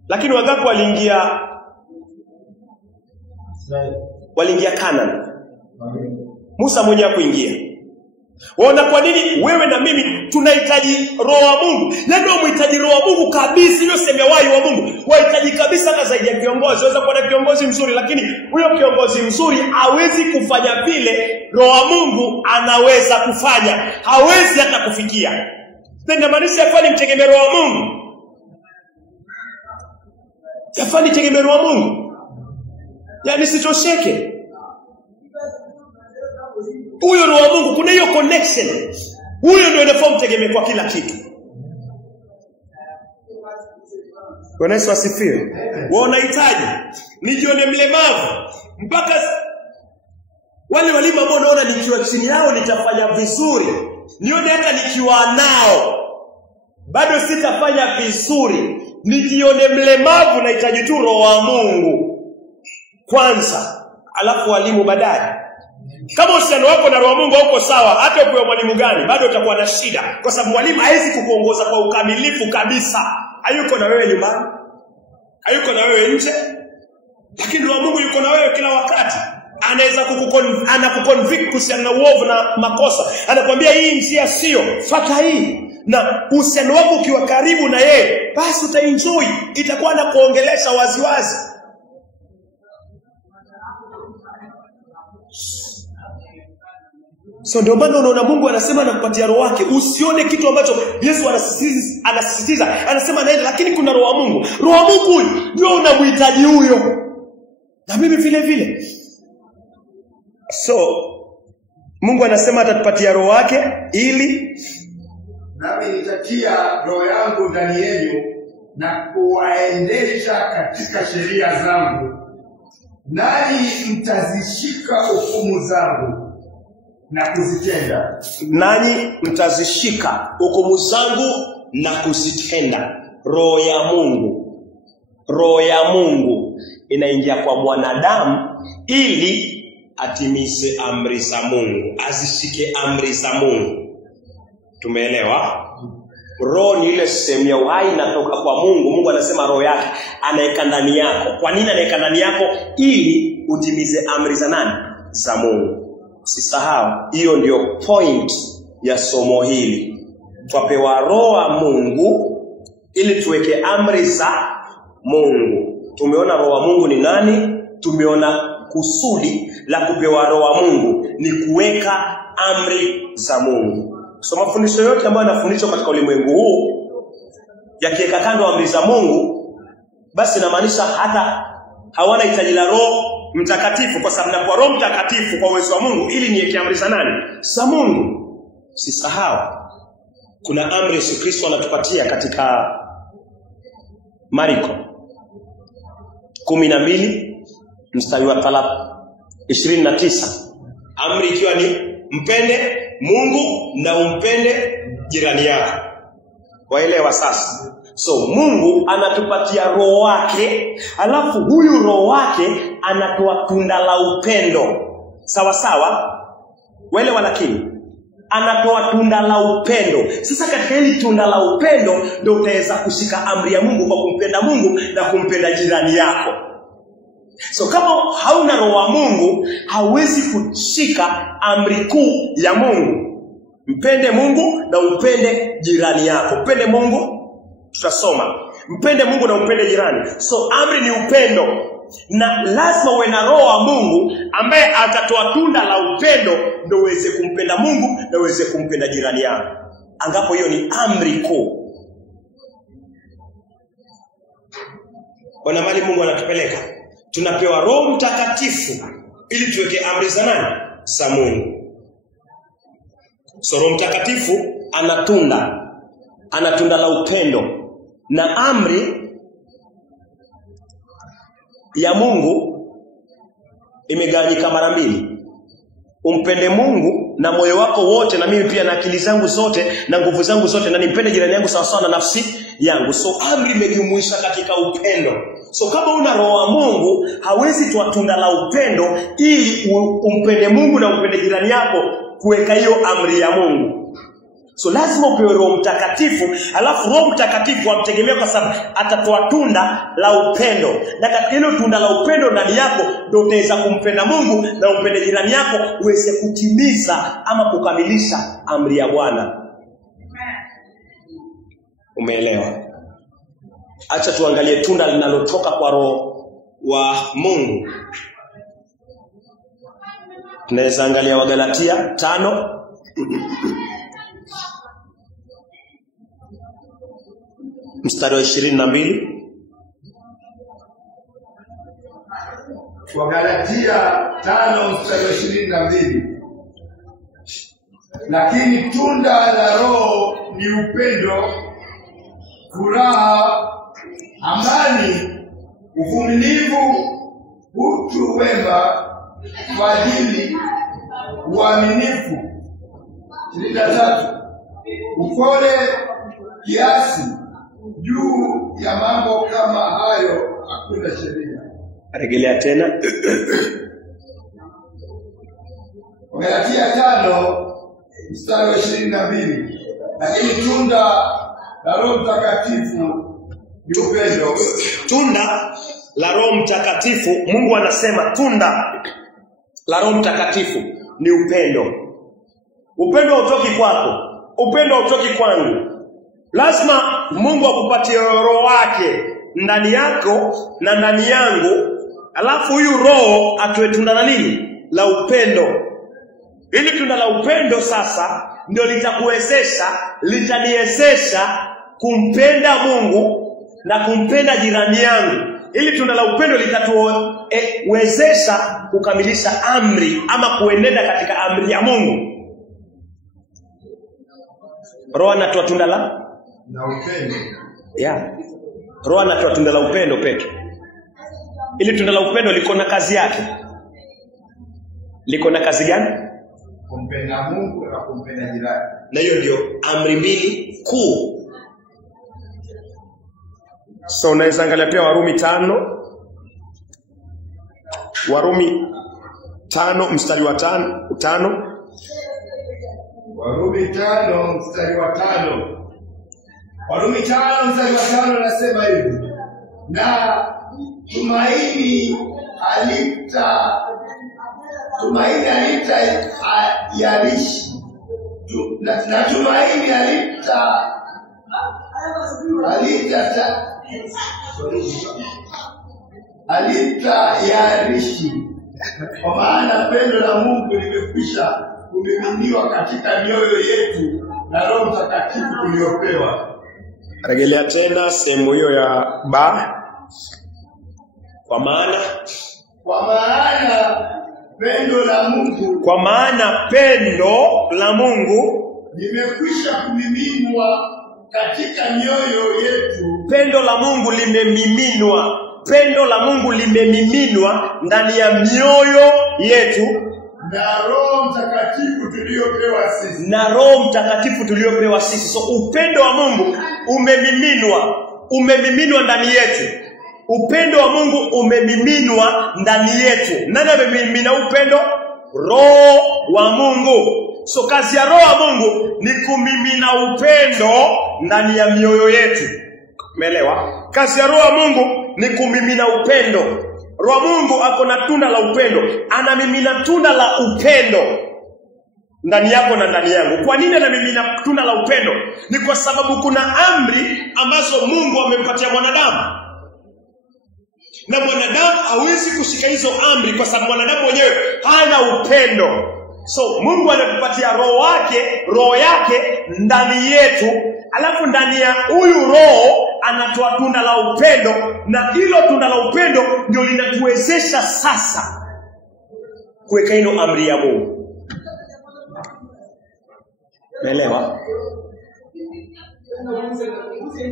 Lakini wangapi waliingia Canaan? Musa mwenyewe hakuingia. Waona kwa nini wewe na mimi tunahitaji roho wa Mungu? Ndio unahitaji roho wa Mungu kabisa, hiyo sema wai wa Mungu. Wahitaji kabisa hata zaidi ya kiongozi. Unaweza kuwa na kiongozi mzuri, lakini huyo kiongozi mzuri hawezi kufanya vile roho wa Mungu anaweza kufanya. Hawezi hata kufikia. Ndio maanisha yafani mtegemee roho wa Mungu. Yafani tegemee roho wa Mungu. Yaani sitosheke. Huyo roho wa Mungu kuna hiyo connection. Huyo ndio inafaa mtegemee kwa kila kitu. Bwana Yesu asifiwe. Wao unahitaji nijione mlemavu mpaka wale walimu ambao naona nikiwa chini yao nitafanya vizuri. Nione hata nikiwa nao bado sitafanya vizuri. Nijione mlemavu, nahitaji tu roho wa Mungu kwanza, alafu walimu baadaye. Kama uhusiano wako na roho wa Mungu hauko sawa, hata upewe mwalimu gani bado utakuwa na shida, kwa sababu mwalimu hawezi kukuongoza kwa ukamilifu kabisa. Hayuko na wewe nyumbani, hayuko na wewe nje, lakini roho wa Mungu yuko na wewe kila wakati. Anaweza anakuconvict kuhusiana na uovu na makosa. Anakuambia hii njia sio, fuata hii. Na uhusiano wako ukiwa karibu na yeye, basi utaenjoy, itakuwa na kuongelesha waziwazi. So ndio maana unaona Mungu anasema anakupatia roho wake. Usione kitu ambacho Yesu anasisitiza. Anasema naenda, lakini kuna roho wa Mungu. Roho wa Mungu ndio unamhitaji huyo. Na mimi vile vile. So Mungu anasema atatupatia roho wake ili nami nitatia roho yangu ndani yenu na kuwaendesha katika sheria zangu, nanyi mtazishika hukumu zangu na kuzitenda. Nanyi mtazishika hukumu zangu na kuzitenda. Roho ya Mungu, roho ya Mungu inaingia kwa mwanadamu ili atimize amri za Mungu, azishike amri za Mungu. Tumeelewa? Roho ni ile sehemu ya uhai inatoka kwa Mungu. Mungu anasema roho yake anaweka ndani yako. Kwa nini anaweka ndani yako? Ili utimize amri za nani? Za Mungu. Usisahau, hiyo ndio point ya somo hili. Twapewa roho wa Mungu ili tuweke amri za Mungu. Tumeona roho wa Mungu ni nani? Tumeona kusudi la kupewa roho wa Mungu ni kuweka amri za Mungu. So mafundisho yote ambayo yanafundishwa katika ulimwengu huu yakiweka kando amri za Mungu, basi inamaanisha hata hawana hitaji la Roho Mtakatifu, kwa sababu na kwa Roho Mtakatifu kwa uwezo wa Mungu ili niweke amri za nani? Za Mungu. Sisahau kuna amri Yesu Kristo anatupatia katika Marko 12 mstari wa 29. Amri ikiwa ni mpende Mungu na umpende jirani yako. Waelewa sasa? So Mungu anatupatia roho wake, alafu huyu roho wake anatoa tunda la upendo. Sawa sawa? Waelewa? Lakini anatoa tunda la upendo. Sasa katika hili tunda la upendo ndio utaweza kushika amri ya Mungu kwa kumpenda Mungu na kumpenda jirani yako. So kama hauna roho wa Mungu, hauwezi kushika amri kuu ya Mungu. Mpende Mungu na upende jirani yako. Mpende Mungu, tutasoma. Mpende Mungu na upende jirani. So amri ni upendo. Na lazima uwe na roho wa Mungu ambaye atatoa tunda la upendo ndio uweze kumpenda Mungu na uweze kumpenda jirani yako. Angapo hiyo ni amri kuu. Ona mali Mungu anatupeleka. Tunapewa Roho Mtakatifu ili tuweke amri za nani? Za Mungu. So Roho Mtakatifu anatunda la upendo. Na amri ya Mungu imegawanyika mara mbili. Umpende Mungu na moyo wako wote, na mimi pia na akili zangu zote na nguvu zangu zote, na nimpende jirani yangu sawa sawa na nafsi yangu. So amri imejumuisha katika upendo. So kama una roho wa Mungu, hawezi toa tunda la upendo ili umpende Mungu na umpende jirani yako kuweka hiyo amri ya Mungu. So lazima upewe Roho Mtakatifu, alafu Roho Mtakatifu amtegemea kwa sababu atatoa tunda la upendo. Na katika hilo tunda la upendo ndani yako ndio utaweza kumpenda Mungu na umpende jirani yako, uweze kutimiza ama kukamilisha amri ya Bwana. Umeelewa? Acha tuangalie tunda linalotoka kwa Roho wa Mungu. Tunaweza angalia Wagalatia 5 mstari wa 22. Wagalatia 5 mstari wa 22. Lakini tunda la Roho ni upendo, furaha, amani, uvumilivu, utu wema, fadhili, uaminifu. 23. Upole, kiasi. Juu ya mambo kama hayo hakuna sheria. Rejelea tena. Wagalatia 5 mstari wa 22. Lakini tunda la Roho Mtakatifu ni upendo. Tunda la Roho Mtakatifu, Mungu anasema tunda la Roho Mtakatifu ni upendo. Upendo hautoki kwako, upendo hautoki kwangu. Lazima Mungu akupatie roho wake ndani yako na ndani yangu, alafu huyu roho atoe tunda la nini? La upendo. Ili tunda la upendo sasa ndio litaniwezesha kumpenda Mungu na kumpenda jirani yangu. Ili tunda la upendo litatuwezesha kukamilisha amri ama kuenenda katika amri ya Mungu. Roho anatoa tunda la upendo. Roho anatoa tunda la upendo pekee. Ili tunda la upendo liko na kazi yake. Liko na kazi gani? Kumpenda Mungu na kumpenda jirani. Na hiyo ndio amri mbili kuu. So unaweza angalia pia Warumi 5. Warumi 5 mstari wa 5. Warumi 5 mstari wa 5. Warumi 5 mstari wa 5 anasema hivi. Na tumaini yarishi. Na tumaini yarishi. Kwa maana pendo la Mungu limekwisha kumiminiwa katika mioyo yetu na Roho Mtakatifu tuliopewa. Rejelea tena sehemu hiyo ya ba. Kwa maana pendo la Mungu. Kwa maana pendo la Mungu limekwisha kumiminwa katika mioyo yetu. Pendo la Mungu limemiminwa. Pendo la Mungu limemiminwa ndani ya mioyo yetu. Na Roho Mtakatifu tuliopewa sisi. Na Roho Mtakatifu tuliopewa sisi. So upendo wa Mungu umemiminwa ndani yetu. Upendo wa Mungu umemiminwa ndani yetu. Nani amemimina upendo? Roho wa Mungu. So kazi ya Roho wa Mungu ni kumimina upendo ndani ya mioyo yetu. Umeelewa? Kazi ya Roho wa Mungu ni kumimina upendo. Roho wa Mungu ako na tunda la upendo. Anamimina tunda la upendo ndani yako na ndani yangu. Kwa nini anamimina tunda la upendo? Ni kwa sababu kuna amri ambazo Mungu amempatia mwanadamu. Na mwanadamu hawezi kushika hizo amri kwa sababu mwanadamu mwenyewe hana upendo. So Mungu anatupatia roho yake ndani yetu, alafu ndani ya huyu roho anatoa tunda la upendo, na hilo tunda la upendo ndio linatuwezesha sasa kuweka hilo amri ya Mungu. Naelewa?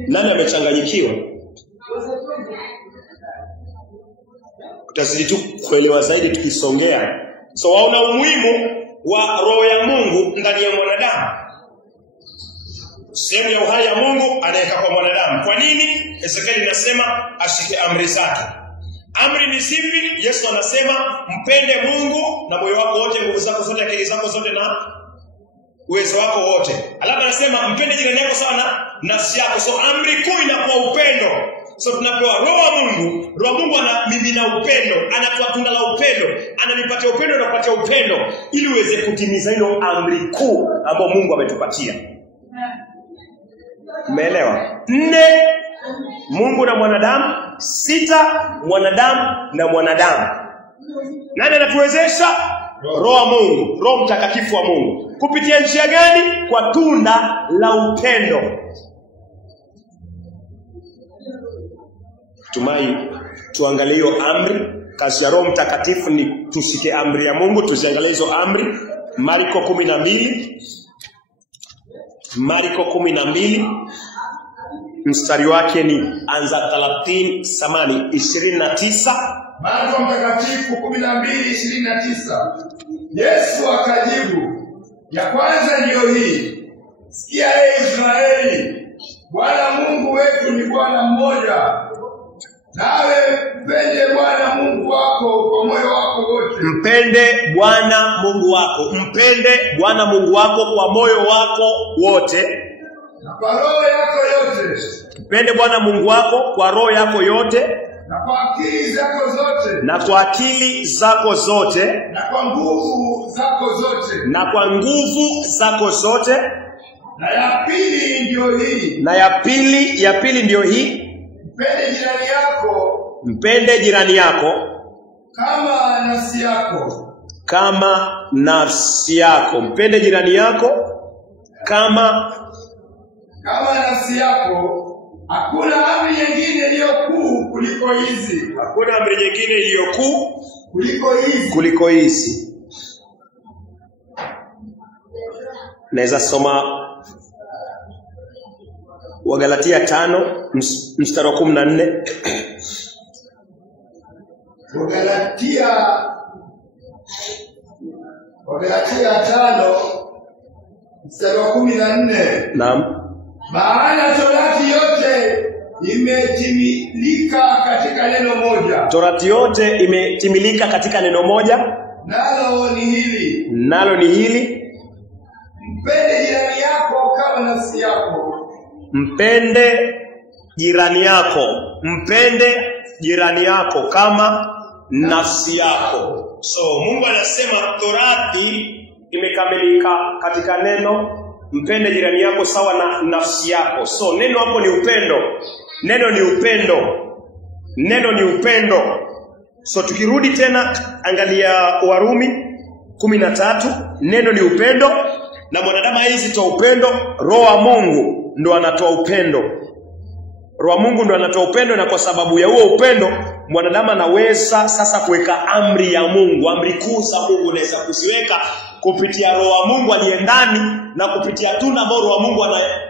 Nani amechanganyikiwa? Utazidi tu kuelewa zaidi tukisongea. So waona umuhimu wa roho ya Mungu ndani ya mwanadamu. Sehemu ya uhai ya Mungu anaweka kwa mwanadamu. Kwa nini? Ezekiel inasema ashike amri zake. Amri ni zipi? Yesu anasema mpende Mungu na moyo wako wote, nguvu zako zote, akili zako zote na uwezo wako wote. Alafu anasema mpende jirani yako sawa na nafsi yako. So amri kuu inakuwa upendo. So tunapewa roho wa Mungu. Roho wa Mungu anamimina upendo, anatoa tunda la upendo, ananipatia upendo na kupatia upendo ili uweze kutimiza hilo amri kuu ambayo Mungu ametupatia. Umeelewa? 4 Mungu na mwanadamu, 6 mwanadamu na mwanadamu. Nani anatuwezesha? Roho wa Mungu, Roho Mtakatifu wa Mungu. Kupitia njia gani? Kwa tunda la upendo. Tumai tuangalie hiyo amri. Kazi ya Roho Mtakatifu ni tushike amri ya Mungu. Tuziangalie hizo amri. Marko 12 mstari wake ni anza 29. Marko Mtakatifu 12:29. Yesu akajibu, ya kwanza ndiyo hii, sikia Israeli, Bwana Mungu wetu ni Bwana mmoja. Nawe mpende Bwana Mungu wako kwa moyo wako wote. Mpende Bwana Mungu wako. Mpende Bwana Mungu wako kwa moyo wako wote. Na kwa roho yako yote. Mpende Bwana Mungu wako kwa roho yako yote. Na kwa akili zako zote. Na kwa akili zako zote. Na kwa nguvu zako zote. Na kwa nguvu zako zote. Na ya pili ndio hii. Ya pili ndio hii. Mpende jirani yako. Mpende jirani yako kama nafsi yako. Kama nafsi yako. Mpende jirani yako kama nafsi yako. Hakuna amri nyingine iliyo kuu kuliko hizi. Hakuna amri nyingine iliyo kuu kuliko hizi. Naweza soma Wagalatia 5 mstari wa 14. Wagalatia 5 mstari wa 14. Naam. Maana torati yote imetimilika katika neno moja. Torati yote imetimilika katika neno moja. Nalo ni hili. Mpende jirani yako kama nafsi yako. Mpende jirani yako kama nafsi yako. So Mungu anasema torati imekamilika katika neno mpende jirani yako sawa na nafsi yako. So neno hapo ni upendo. Neno ni upendo. So tukirudi tena angalia Warumi 13, neno ni upendo na mwanadamu hizi toa upendo. Roho wa Mungu ndo anatoa upendo. Na kwa sababu ya huo upendo mwanadamu anaweza sasa kuweka amri ya Mungu. Amri kuu za Mungu anaweza kuziweka kupitia Roho wa Mungu aliye ndani na kupitia tunda ambalo Roho wa Mungu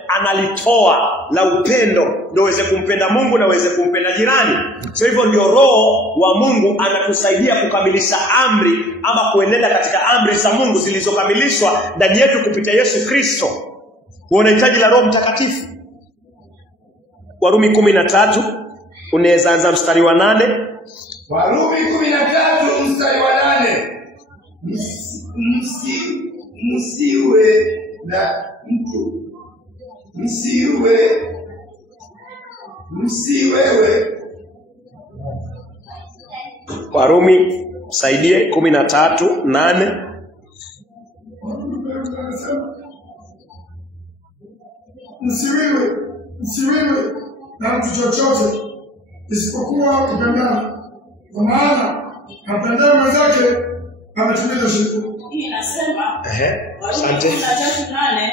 analitoa la upendo, ndio uweze kumpenda Mungu na uweze kumpenda jirani. So hivyo ndio Roho wa Mungu anatusaidia kukamilisha amri ama kuendelea katika amri za Mungu zilizokamilishwa ndani yetu kupitia Yesu Kristo. Unahitaji la Roho Mtakatifu. Warumi 13 unaweza anza mstari wa 8. Warumi 13 mstari wa 8. Warumi saidie 13:8. Msiwiwe na mtu chochote isipokuwa kupendana, kwa maana apendaye mwenzake ametimiza sheria. Hii inasema Asante. 13:8,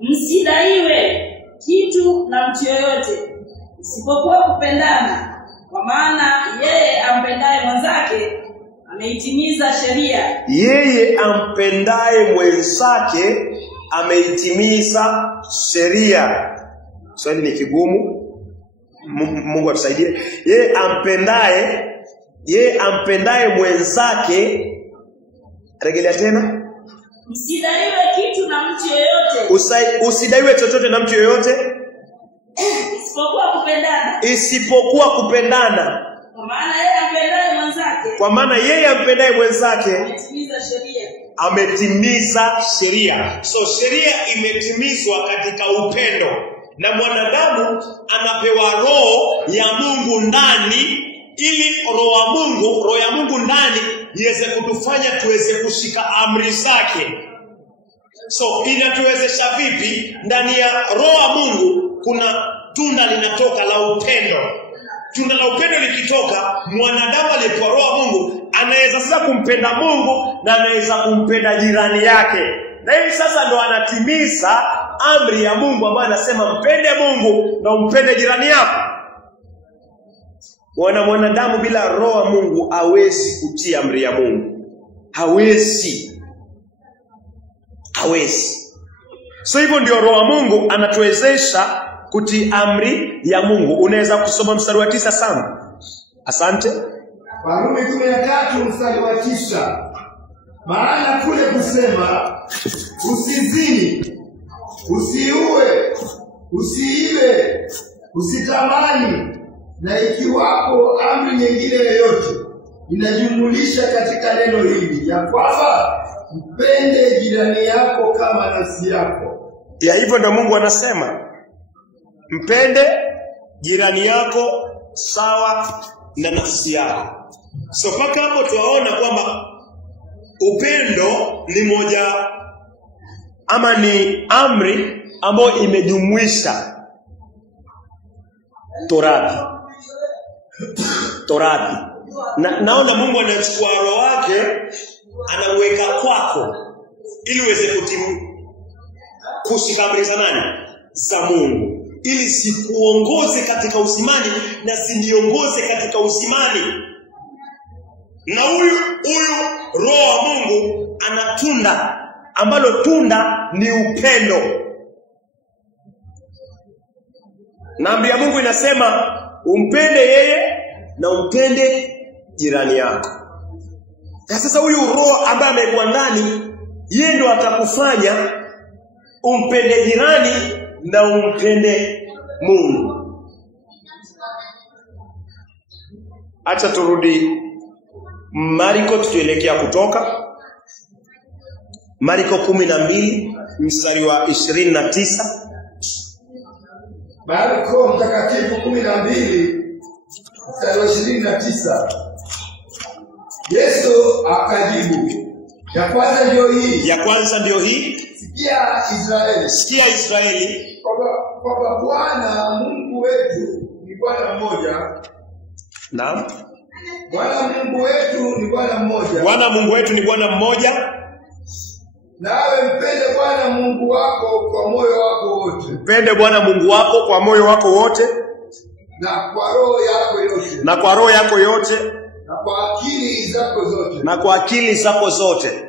msidaiwe kitu na mtu yoyote isipokuwa kupendana, kwa maana yeye ampendaye mwenzake ameitimiza sheria. Yeye ampendaye mwenzake ameitimiza sheria. Swali ni kigumu. Mungu atusaidie. Yeye ampendaye mwenzake, rejelea tena. Msidaiwe kitu na mtu yoyote. Usidaiwe chochote na mtu yoyote isipokuwa kupendana. Kwa maana yeye ampendaye mwenzake ametimiza sheria. So sheria imetimizwa katika upendo. Na mwanadamu anapewa roho ya Mungu ndani, ili roho ya Mungu ndani iweze kutufanya tuweze kushika amri zake. So inatuwezesha vipi? Ndani ya roho ya Mungu kuna tunda linatoka la upendo. Tunda la upendo likitoka, mwanadamu aliyepewa roho ya Mungu anaweza sasa kumpenda Mungu na anaweza kumpenda jirani yake. Na hii sasa ndo anatimiza amri ya Mungu ambayo anasema mpende Mungu na umpende jirani yako. Mwanadamu bila roho ya Mungu hawezi kutii amri ya Mungu. Hawezi. So hivyo ndio roho ya Mungu anatuwezesha kutii amri ya Mungu. Unaweza kusoma mstari wa 9 sana. Asante. Warumi 13:9. Maana kule kusema usizini, usiue, usiibe, usitamani, na ikiwapo amri nyingine yoyote inajumulisha katika neno hili, ya kwamba mpende jirani yako kama nafsi yako. Ya hivyo ndio Mungu anasema mpende jirani yako sawa na nafsi yako. So paka hapo tuwaona kwamba upendo ni moja ama ni amri ambayo imejumuisha Torati. Naona Mungu anachukua roho wake anaweka kwako ili uweze kushika amri za nani? Za Mungu, ili zikuongoze katika usimani na ziniongoze katika usimani. Na huyu roho wa Mungu ana tunda ambalo tunda ni upendo. Na amri ya Mungu inasema umpende yeye na umpende jirani yako. Na sasa huyu roho ambaye amekuwa ndani, yeye ndo atakufanya umpende jirani na umpende Mungu. Acha turudi Marko, tukielekea Kutoka. Marko 12 mstari wa 29. Marko mtakatifu 12 mstari wa 29. Yesu akajibu, ya kwanza ndio hii. Sikia Israeli, kwamba Bwana Mungu wetu ni Bwana mmoja. Naam. Bwana Mungu wetu ni Bwana mmoja. Bwana Mungu wetu ni Bwana mmoja. Nawe mpende Bwana Mungu wako kwa moyo wako wote. Mpende Bwana Mungu wako kwa moyo wako wote, na kwa roho yako yote, na kwa roho yako yote, na kwa akili zako zote, na kwa akili zako zote,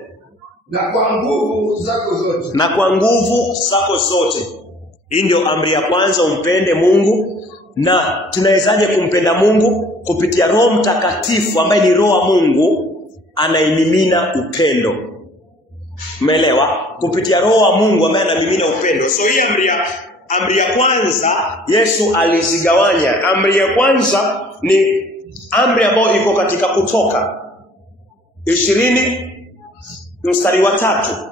na kwa nguvu zako zote, na kwa nguvu zako zote. Hii ndio amri ya kwanza, umpende Mungu. Na tunawezaje kumpenda Mungu? Kupitia Roho Mtakatifu ambaye ni roho wa Mungu anaimimina upendo. Umeelewa? Kupitia roho wa Mungu ambaye anamimina upendo. So hii amri ya kwanza Yesu alizigawanya. Amri ya kwanza ni amri ambayo iko katika Kutoka 20 mstari wa 3.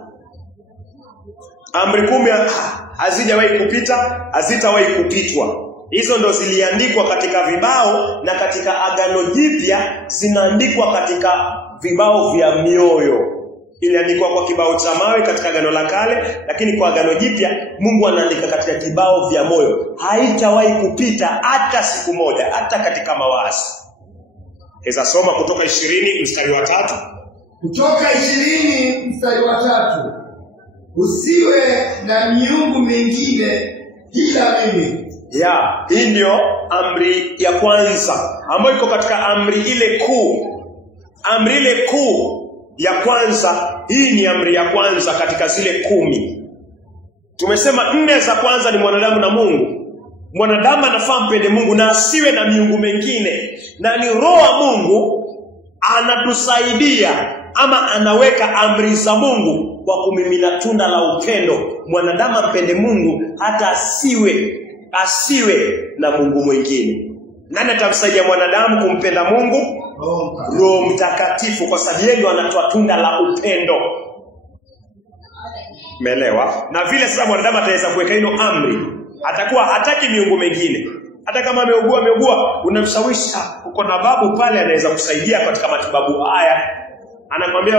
Amri 10 hazijawahi kupita, hazitawahi kupitwa. Hizo ndo ziliandikwa katika vibao, na katika Agano Jipya zinaandikwa katika vibao vya mioyo. Iliandikwa kwa kibao cha mawe katika Agano la Kale, lakini kwa Agano Jipya Mungu anaandika katika kibao vya moyo. Haitawahi kupita hata siku moja, hata katika mawazo. Keza soma Kutoka 20 mstari wa 3. Kutoka 20 mstari wa 3. Usiwe na miungu mingine ila mimi. Hii ndio amri ya kwanza ambayo iko katika amri ile kuu. Amri ile kuu ya kwanza, hii ni amri ya kwanza katika zile 10. Tumesema 4 za kwanza ni mwanadamu na Mungu. Mwanadamu anafaa mpende Mungu na asiwe na miungu mengine. Na ni Roho wa Mungu anatusaidia ama anaweka amri za Mungu kwa kumimina tunda la upendo. Mwanadamu ampende Mungu hata asiwe na Mungu mwingine. Nani atamsaidia mwanadamu kumpenda Mungu? Roho Mtakatifu, kwa sababu yeye anatoa tunda la upendo. Umeelewa? Na vile sasa mwanadamu ataweza kuweka hilo amri, atakuwa hataki miungu mengine. Hata kama ameugua, unamshawishi uko na babu pale anaweza kusaidia katika matibabu haya. Anakwambia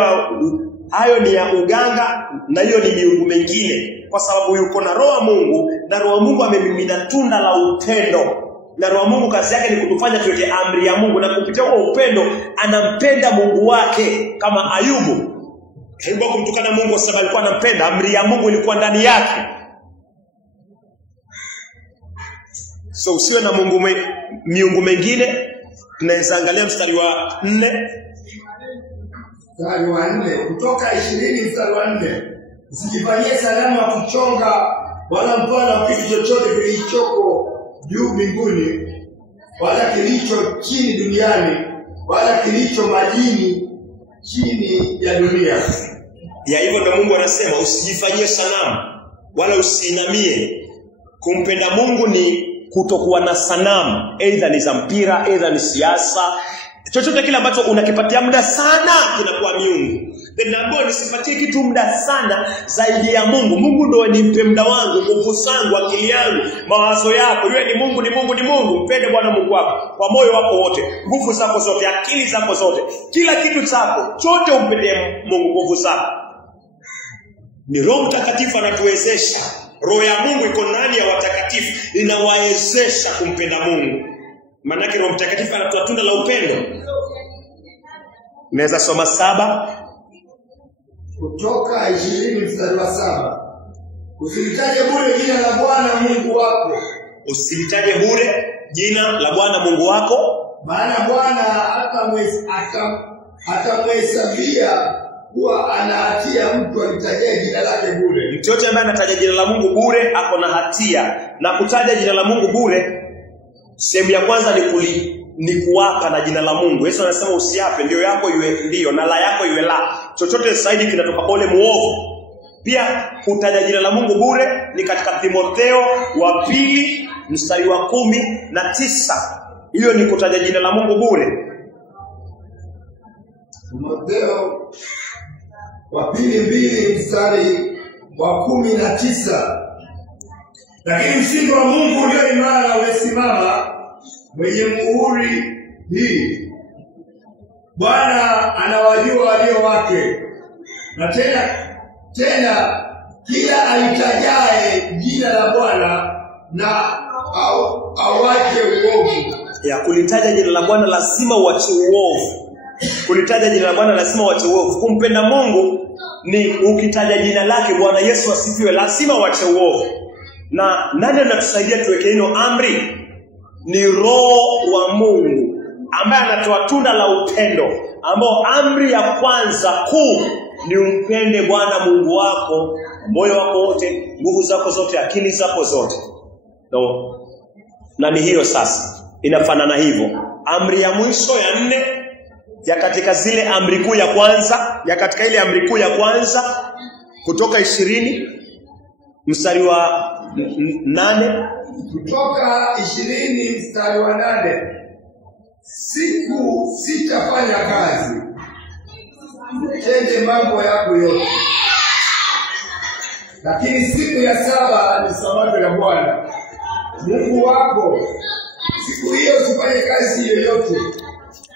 hayo ni ya uganga na hiyo ni miungu mengine, kwa sababu yuko na Roho wa Mungu, na Roho wa Mungu amemimina tunda la upendo. Na Roho wa Mungu kazi yake ni kutufanya tuweke amri ya Mungu, na kupitia huo upendo anampenda Mungu wake. Kama Ayubu kumtukana Mungu kwa sababu alikuwa anampenda, amri ya Mungu ilikuwa ndani yake. So usiwe na miungu mengine. Tunaweza angalia mstari wa 4. Mstari wa 4, Kutoka 20 mstari wa 4. Usijifanyie sanamu ya kuchonga wala mfano wa kitu chochote kilichoko juu mbinguni, wala kilicho chini duniani, wala kilicho majini chini ya dunia. Ya hivyo ndio Mungu anasema usijifanyie sanamu wala usiinamie. Kumpenda Mungu ni kutokuwa na sanamu, aidha ni za mpira, aidha ni siasa, chochote kile ambacho unakipatia muda sana kinakuwa miungu. Naomba nisipatie kitu muda sana zaidi ya Mungu. Mungu ndio nimpe muda wangu, nguvu zangu, akili yangu, mawazo yako. Yeye ni Mungu, ni Mungu, ni Mungu. Mpende Bwana Mungu wako kwa moyo wako wote, nguvu zako zote, akili zako zote, kila kitu chako chote umpende Mungu, nguvu zako. Ni Roho Mtakatifu anatuwezesha. Roho ya Mungu iko ndani ya watakatifu, inawawezesha kumpenda Mungu. Maana yake Roho Mtakatifu anatoa tunda la upendo. Naweza soma 7. Kutoka 20 mstari wa 7. Usilitaje bure jina la Bwana Mungu wako. Usilitaje bure jina la Bwana Mungu wako, maana Bwana atamhesabia kuwa ana hatia mtu alitaje jina lake bure. Mtu yote ambaye anataja jina la Mungu bure ako na hatia. Na kutaja jina la Mungu bure, sehemu ya kwanza ni kuapa na jina la Mungu. Yesu anasema usiape, ndio yako iwe ndio na la yako iwe la. Chochote zaidi kinatoka kwa ule muovu. Pia kutaja jina la Mungu bure ni katika Timotheo wa 2 mstari wa 19. Hiyo ni kutaja jina la Mungu bure. Timotheo wa 2 mstari wa 19. Lakini msingi wa Mungu ulio imara umesimama, mwenye muhuri hii: Bwana anawajua walio wake. Na tena kila alitajaye jina la Bwana na awache uovu. Ya kulitaja jina la Bwana lazima uache uovu. Kulitaja jina la Bwana lazima uache uovu. Kumpenda Mungu ni ukitaja jina lake, Bwana Yesu asifiwe, lazima uache uovu. Na nani anatusaidia tuweke hilo amri? Ni Roho wa Mungu ambaye anatoa tunda la upendo, ambao amri ya kwanza kuu ni umpende Bwana Mungu wako moyo wako wote, nguvu zako zote, akili zako zote. Na ni hiyo sasa inafanana hivyo. Amri ya mwisho ya 4 ya katika zile amri kuu ya kwanza, ya katika ile amri kuu ya kwanza, Kutoka 20 mstari wa 8. Kutoka 20 mstari wa 8. Siku sitafanya kazi, utende mambo yako yote, lakini siku ya 7 ni sabato ya Bwana. Mungu wako. Siku hiyo usifanye kazi yoyote,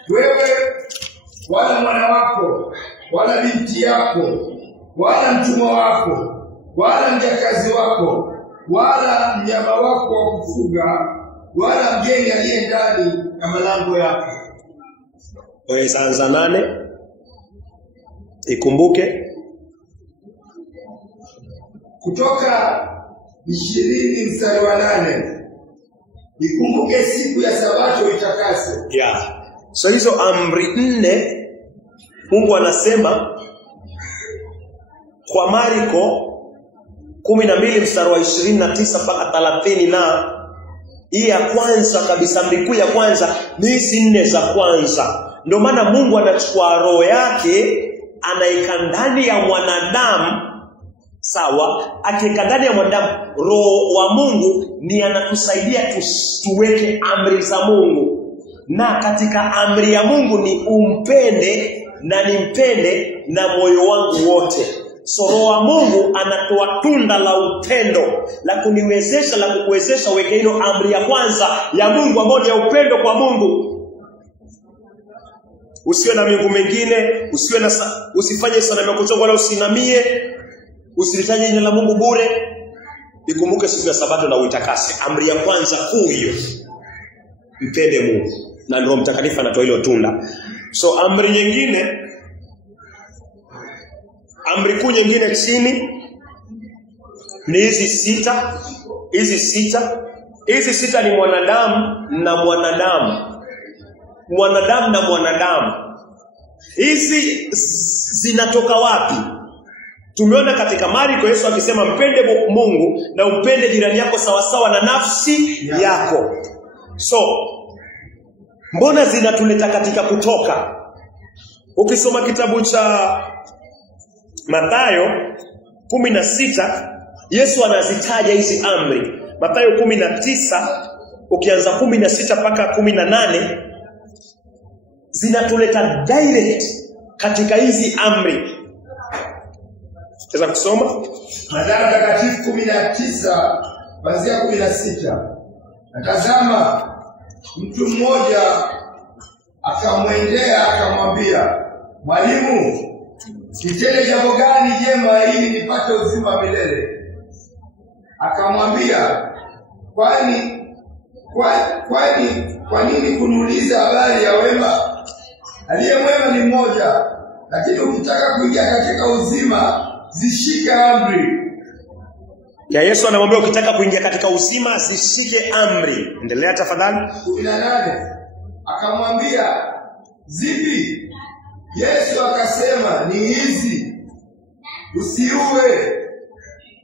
wewe wala mwana wako wala binti yako wala mtumwa wako wala mjakazi wako wala mnyama wako wa kufuga wala mgeni aliye ndani ya malango yako. Anza 8. Ikumbuke Kutoka 20 mstari wa 8. Ikumbuke siku ya Sabato itakase. Yeah. So hizo amri 4 Mungu anasema kwa Marko 12 mstari wa 29 mpaka 30, na hii ya kwanza kabisa, amri kuu ya kwanza ni hizi 4 za kwanza. Ndio maana Mungu anachukua roho yake anaika ndani ya mwanadamu, sawa? Akiweka ndani ya mwanadamu, roho wa Mungu ni anatusaidia tuweke amri za Mungu. Na katika amri ya Mungu ni umpende na nimpende na moyo wangu wote. So roho wa Mungu anatoa tunda la upendo la kuniwezesha, la kukuwezesha weke hilo amri ya kwanza ya Mungu ambayo ni ya upendo kwa Mungu. Usiwe na miungu mengine, usifanye sanamu ya kuchonga wala usinamie, usilitaje jina la Mungu bure. Ikumbuke siku ya Sabato na uitakase. Amri ya kwanza kuu hiyo. Mpende Mungu. Na Roho Mtakatifu anatoa hilo tunda. So amri nyingine, amri kuu nyingine chini ni hizi 6. Hizi 6. Hizi 6 ni mwanadamu na mwanadamu. Mwanadamu na mwanadamu. Hizi zinatoka wapi? Tumeona katika Marko Yesu akisema mpende Mungu na umpende jirani yako sawasawa na nafsi yako. So mbona zinatuleta katika Kutoka? Ukisoma kitabu cha Mathayo 16, Yesu anazitaja hizi amri. Mathayo 19 ukianza 16 mpaka 18 zinatuleta direct katika hizi amri. Tunaweza kusoma Mathayo Takatifu 19 kuanzia 16. Natazama mtu mmoja akamwendea akamwambia, Mwalimu, nitende jambo gani jema ili nipate uzima wa milele? Akamwambia, kwa nini kuniuliza habari ya wema? Aliye mwema ni mmoja, lakini ukitaka kuingia katika uzima zishike amri. Ya Yesu anamwambia ukitaka kuingia katika uzima zishike amri. Endelea tafadhali. 18. Akamwambia, zipi? Yesu akasema, ni hizi: usiue,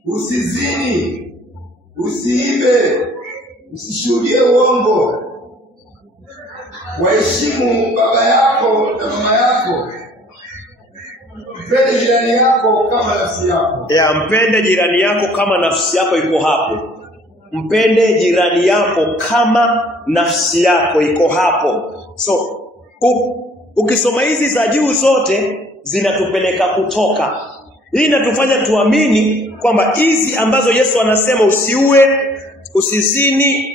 usizini, usiibe, usishuhudie uongo, waheshimu baba yako na mama yako, mpende jirani yako kama nafsi yako. Mpende jirani yako kama nafsi yako, iko hapo. Mpende jirani yako kama nafsi yako, iko hapo. So ukisoma hizi za juu zote zinatupeleka Kutoka. Hii inatufanya tuamini kwamba hizi ambazo Yesu anasema usiue, usizini,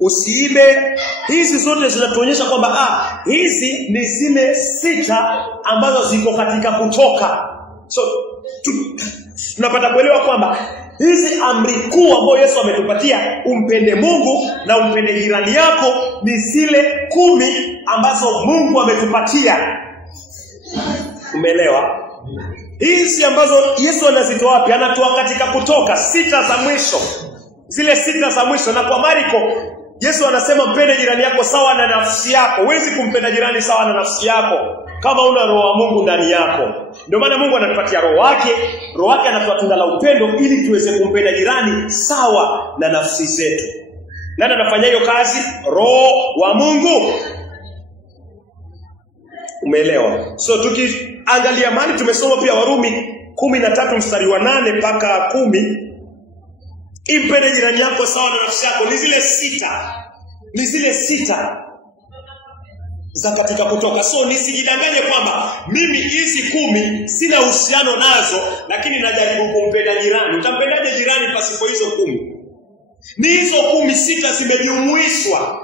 usiibe, hizi zote zinatuonyesha kwamba hizi ni zile 6 ambazo ziko katika Kutoka. So tunapata kuelewa kwamba hizi amri kuu ambazo Yesu ametupatia, umpende Mungu na umpende jirani yako, ni zile 10 ambazo Mungu ametupatia. Umeelewa? Hizi ambazo Yesu anazitoa wapi? Anatoa katika Kutoka 6 za mwisho. Zile 6 za mwisho. Na kwa Marko Yesu anasema mpende jirani yako sawa na nafsi yako. Huwezi kumpenda jirani sawa na nafsi yako kama una roho wa Mungu ndani yako. Ndio maana Mungu anatupatia roho wake. Roho wake anatoa tunda la upendo ili tuweze kumpenda jirani sawa na nafsi zetu. Nani anafanya hiyo kazi? Roho wa Mungu. Umeelewa? So tukiangalia mali tumesoma pia Warumi 13 mstari wa 8 mpaka 10. Impende jirani yako sawa na nafsi yako. Ni zile 6. Ni zile 6 za katika Kutoka. So nisijidanganye kwamba mimi hizi 10 sina uhusiano nazo, lakini najaribu kumpenda jirani. Utampendaje jirani pasipo hizo 10? Ni hizo 16 zimejumuishwa.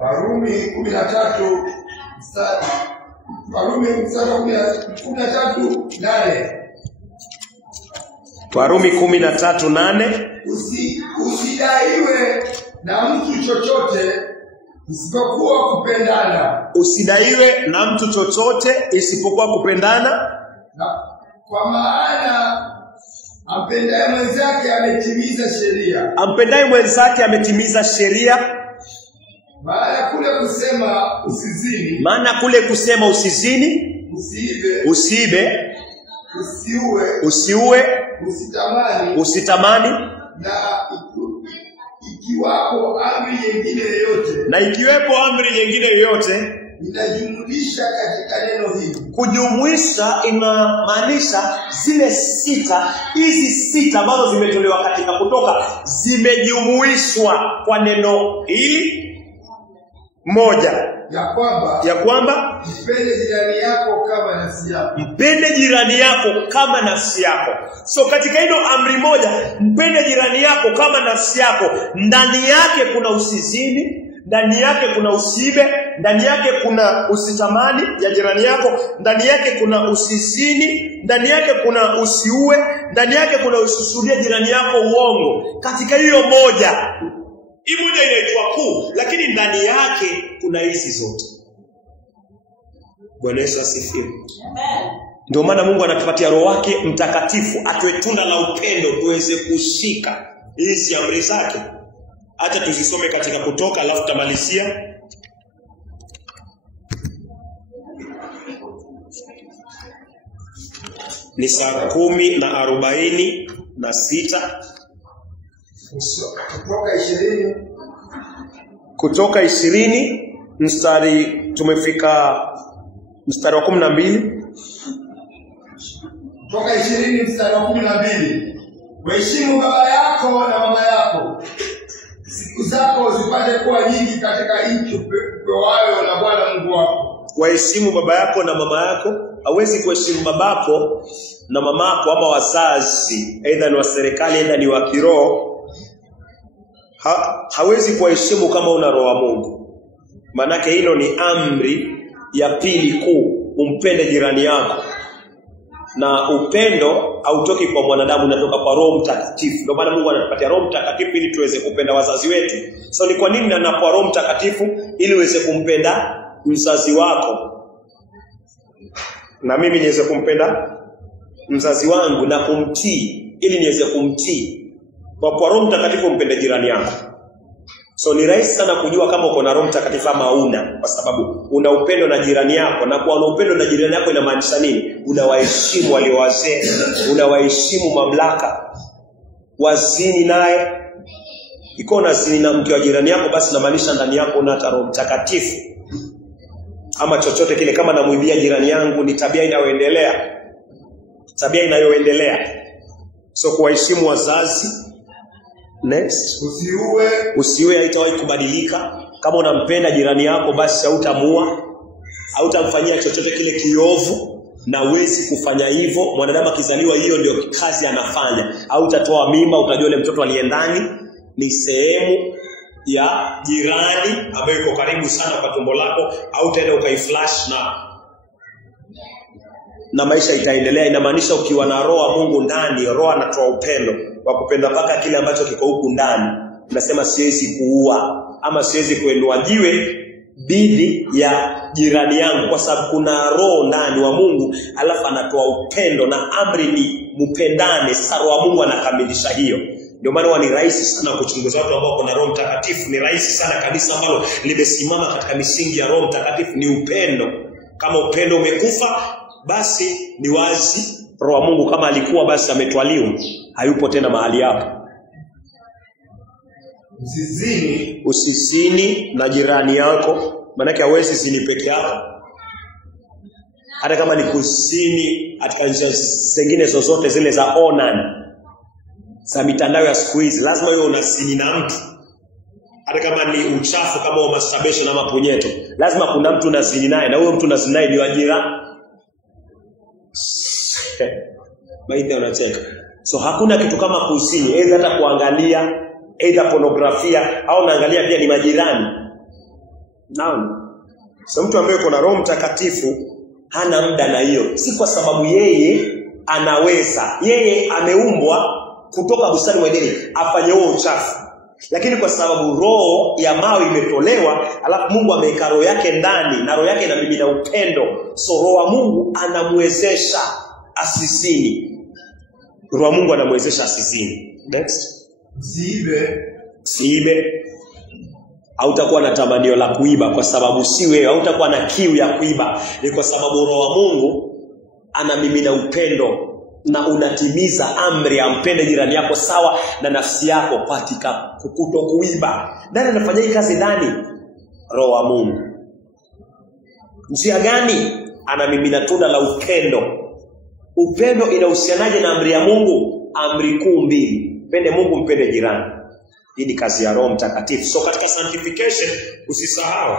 Warumi 13 mstari 13:8. Warumi 13:8. Usidaiwe na mtu chochote isipokuwa kupendana. Usidaiwe na mtu chochote isipokuwa kupendana. Na kwa maana ampendaye mwenzake ametimiza sheria. Ampendaye mwenzake ametimiza sheria. Maana kule kusema usizini. Maana kule kusema usizini, Usiibe. usiibe, Usiue. usitamani, Na ikiwapo amri nyingine yoyote. na ikiwepo amri nyingine yoyote. Inajumulisha katika neno hili. Kujumuisha inamaanisha zile 6, hizi 6 ambazo zimetolewa katika Kutoka zimejumuishwa kwa neno hili moja, ya kwamba mpende jirani yako kama nafsi yako. Mpende jirani yako kama nafsi yako. So katika hilo amri moja, mpende jirani yako kama nafsi yako, ndani yake kuna usizini, ndani yake kuna usibe, ndani yake kuna usitamani ya jirani yako, ndani yake kuna usizini, ndani yake kuna usiue, ndani yake kuna usishuhudie jirani yako uongo. Katika hiyo moja, hii moja inaitwa kuu, lakini ndani yake kuna hizi zote. Bwana Yesu asifiwe. Amen. Ndio maana Mungu anatupatia Roho wake Mtakatifu atoe tunda la upendo tuweze kushika hizi amri zake. Acha tuzisome katika Kutoka alafu tamalizia. Ni saa 10:46. Kutoka 20 mstari tumefika mstari wa 12. Kutoka 20 mstari wa 12. Waheshimu baba yako na mama yako, siku zako zipate kuwa nyingi katika nchi upewayo na Bwana Mungu wako. Waheshimu baba yako na mama yako. Hawezi kuheshimu babako na mamako ama wazazi, aidha ni wa serikali aidha ni wa kiroho, hawezi kuheshimu kama una roho wa Mungu. Manake hilo ni amri ya pili kuu, umpende jirani yako. Na upendo hautoki kwa mwanadamu, unatoka kwa Roho Mtakatifu. Ndio maana Mungu anatupatia Roho Mtakatifu ili tuweze kupenda wazazi wetu. So ni kwa nini anakuwa Roho Mtakatifu? Ili uweze kumpenda mzazi wako. Na mimi niweze kumpenda mzazi wangu na kumtii ili niweze kumtii. Kwa Roho Mtakatifu mpende jirani yako. So ni rahisi sana kujua kama uko na Roho Mtakatifu ama hauna, kwa sababu una upendo na jirani yako. Na kwa una upendo na jirani yako inamaanisha nini? Unawaheshimu walio wazee, unawaheshimu mamlaka. Wazini naye, iko na zini na mke wa jirani yako, basi inamaanisha ndani yako una Roho Mtakatifu. Ama chochote kile, kama namuibia jirani yangu, ni tabia inayoendelea. So kuwaheshimu wazazi. Next. Usiue haitawahi kubadilika. Kama unampenda jirani yako, basi hautamuua, hautamfanyia chochote kile kiovu, na huwezi kufanya hivyo. Mwanadamu akizaliwa, hiyo ndio kazi anafanya. Hautatoa mimba, utajua ile mtoto aliye ndani ni sehemu ya jirani ambayo iko karibu sana kwa tumbo lako, hautaenda ukaiflash na maisha itaendelea. Inamaanisha ukiwa na Roho wa Mungu ndani, Roho anatoa upendo wa kupenda mpaka kile ambacho kiko huku ndani. Unasema siwezi kuua ama siwezi kuenua jiwe dhidi ya jirani yangu, kwa sababu kuna Roho ndani wa Mungu, alafu anatoa upendo na amri ni mpendane. Sasa Roho wa Mungu anakamilisha hiyo. Ndio maana ni rahisi sana kuchunguza watu ambao kuna Roho Mtakatifu. Ni rahisi sana kabisa, ambalo limesimama katika misingi ya Roho Mtakatifu ni upendo. Kama upendo umekufa, basi ni wazi Roho wa Mungu kama alikuwa, basi ametwaliwa, hayupo tena mahali hapo. Usizini na jirani yako, maana hawezi zini peke yako. Hata kama ni kuzini katika njia zingine zozote zile za onan, za mitandao ya siku hizi, lazima wewe unazini na mtu. Hata kama ni uchafu kama wa masturbation ama punyeto, lazima kuna mtu unazini naye, na huyo mtu unazini naye ni ajira. Baadhi wanacheka. So hakuna kitu kama kuzini, aidha hata kuangalia, aidha pornografia, au naangalia pia ni majirani. Naam. So mtu ambaye kuna Roho Mtakatifu hana muda na hiyo. Si kwa sababu yeye anaweza. Yeye ameumbwa kutoka bustani mwa Edeni afanye huo uchafu. Lakini kwa sababu roho ya mawe imetolewa, alafu Mungu ameweka roho yake ndani, na roho yake inamimina upendo. So roho wa Mungu anamwezesha asizini. Roho wa Mungu anamwezesha asizini. Next. Siibe. Hautakuwa na tamanio la kuiba kwa sababu si wewe. Hautakuwa na kiu ya kuiba. Ni kwa sababu roho wa Mungu anamimina upendo, na unatimiza amri ya mpende jirani yako sawa na nafsi yako katika kutokuiba. Nani anafanya hii kazi ndani? Roho wa Mungu. Njia gani? Anamimina tunda la upendo. Upendo inahusianaje na amri ya Mungu? Amri kuu mbili. Mpende Mungu, mpende jirani. Hii ni kazi ya Roho Mtakatifu. So katika sanctification usisahau.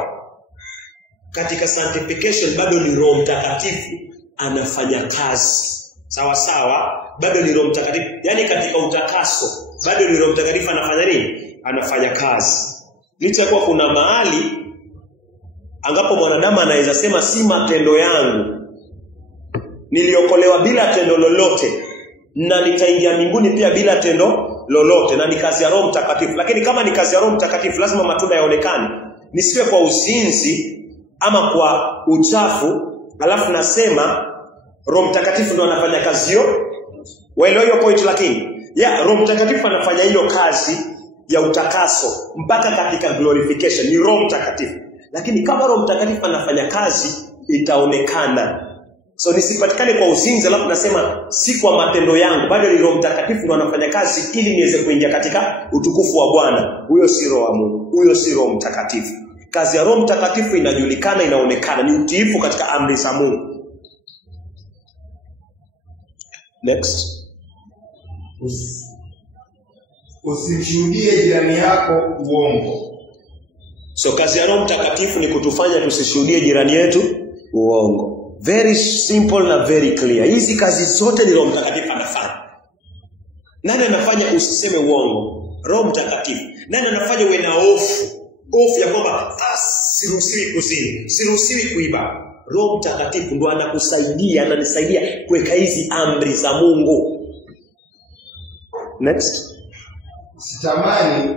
Katika sanctification bado ni Roho Mtakatifu anafanya kazi. Sawa sawa, bado ni Roho Mtakatifu. Yaani katika utakaso bado ni Roho Mtakatifu anafanya nini? Anafanya kazi. Licha kwa kuna mahali angapo mwanadamu anaweza sema si matendo yangu, niliokolewa bila tendo lolote, na nitaingia mbinguni pia bila tendo lolote, na ni kazi ya Roho Mtakatifu. Lakini kama ni kazi ya Roho Mtakatifu lazima matunda yaonekane. Nisiwe kwa uzinzi ama kwa uchafu alafu nasema Roho Mtakatifu ndo anafanya kazi hiyo. Waelewa hiyo point? Lakini Roho Mtakatifu anafanya hiyo kazi ya utakaso mpaka katika glorification, ni Roho Mtakatifu. Lakini kama Roho Mtakatifu anafanya kazi itaonekana. So nisipatikane kwa uzinzi alafu nasema si kwa matendo yangu, bado ni Roho Mtakatifu ndo anafanya kazi ili niweze kuingia katika utukufu wa Bwana. Huyo si Roho wa Mungu, huyo si Roho Mtakatifu. Kazi ya Roho Mtakatifu inajulikana, inaonekana, ni utiifu katika amri za Mungu. Next. Usimshuhudie jirani yako uongo. So kazi ya Roho Mtakatifu ni kutufanya tusishuhudie jirani yetu uongo. Very simple na very clear. Hizi kazi zote ni Roho Mtakatifu anafanya. Nani anafanya usiseme uongo? Roho Mtakatifu. Nani anafanya uwe na hofu? Hofu ya kwamba siruhusiwi kuzini, siruhusiwi kuiba. Roho Mtakatifu ndo anakusaidia, ananisaidia kuweka hizi amri za Mungu. Next. Usitamani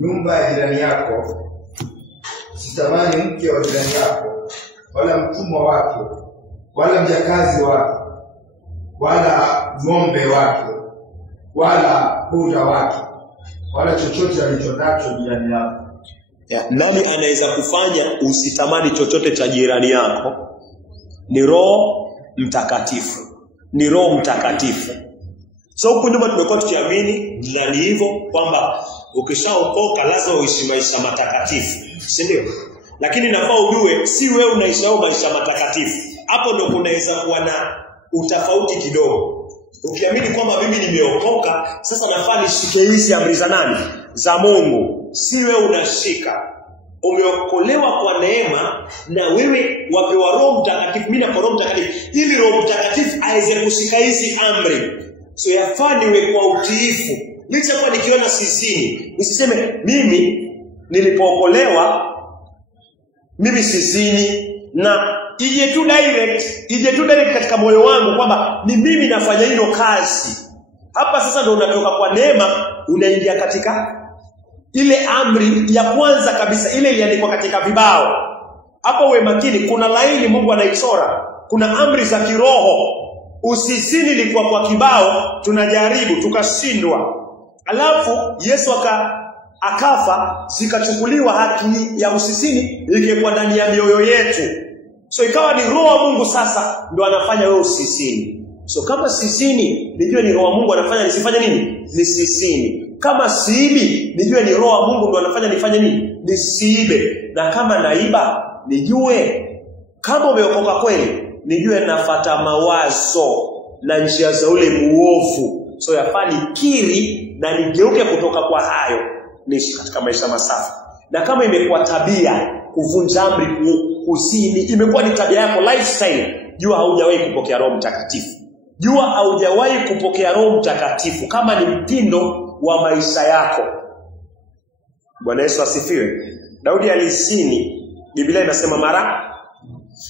nyumba ya jirani yako. Usitamani mke wa jirani yako, wala mtumwa wake, wala mjakazi wake, wala ng'ombe wake, wala punda wake, wala chochote alichonacho jirani yako. Nani anaweza kufanya usitamani chochote cha jirani yako? Ni Roho Mtakatifu. Ni Roho Mtakatifu. So huko nyuma tumekuwa tukiamini na ni hivyo kwamba ukishaokoka lazima uishi maisha matakatifu, si ndio? Lakini nafaa ujue si wewe unaishi maisha matakatifu. Hapo ndio kunaweza kuwa na utofauti kidogo. Ukiamini kwamba mimi nimeokoka, sasa nafaa nishike hizi amri za nani? Za Mungu. Si wewe unashika. Umeokolewa kwa neema na wewe wapewa Roho Mtakatifu, mimi na Roho Mtakatifu, ili Roho Mtakatifu aweze kushika hizi amri. So yafaa niwe kwa utiifu. Licha kwa nikiona sizini, usiseme mimi nilipookolewa mimi sizini, na ije tu direct katika moyo wangu kwamba ni mimi nafanya hiyo kazi. Hapa sasa ndio unatoka kwa neema unaingia katika ile amri ya kwanza kabisa, ile iliandikwa katika vibao. Hapo uwe makini, kuna laini Mungu anaichora. Kuna amri za kiroho. Usizini ilikuwa kwa kibao, tunajaribu tukashindwa. Alafu Yesu akafa, zikachukuliwa haki ya usizini ilikuwa ndani ya mioyo yetu. So ikawa ni Roho wa Mungu sasa ndo anafanya wewe usizini. So kama sizini, nijue ni Roho wa Mungu anafanya nisifanye nini? Nisizini. Kama siibi, nijue ni Roho wa Mungu ndo anafanya nifanye nini? Nisiibe. Na kama naiba, nijue kama umeokoka kweli, nijue nafuata mawazo na njia za ule muovu. So yafaa nikiri na nigeuke kutoka kwa hayo, niishi katika maisha masafi. Na kama imekuwa tabia kuvunja amri, kuzini, imekuwa ni tabia yako, lifestyle, jua haujawahi kupokea Roho Mtakatifu. jua haujawahi kupokea Roho Mtakatifu kama ni mtindo wa maisha yako. Bwana Yesu asifiwe. Daudi alisini, Biblia inasema mara,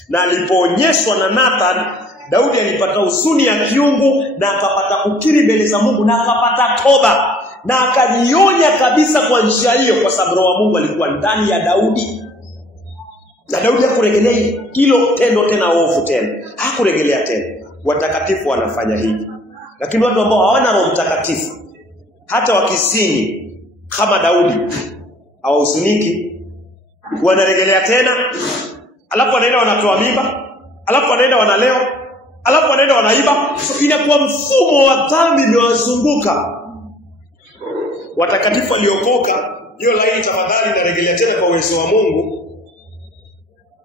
na alipoonyeshwa na Nathan, Daudi alipata huzuni ya kiungu na akapata kukiri mbele za Mungu na akapata toba na akajionya kabisa kwa njia hiyo, kwa sababu Roho wa Mungu alikuwa ndani ya Daudi. Na Daudi hakurejelea hilo tendo tena ovu tena. Hakurejelea tena. Watakatifu wanafanya hivi. Lakini watu ambao hawana Roho Mtakatifu, hata wakisini kama Daudi, hawahuzuniki, wanarejelea tena, alafu wanaenda wanatoa mimba, alafu wanaenda wanalewa, alafu wanaenda wanaiba. So inakuwa mfumo wa dhambi umewazunguka. Watakatifu waliokoka, hiyo laini tafadhali narejelea tena kwa uwezo wa Mungu,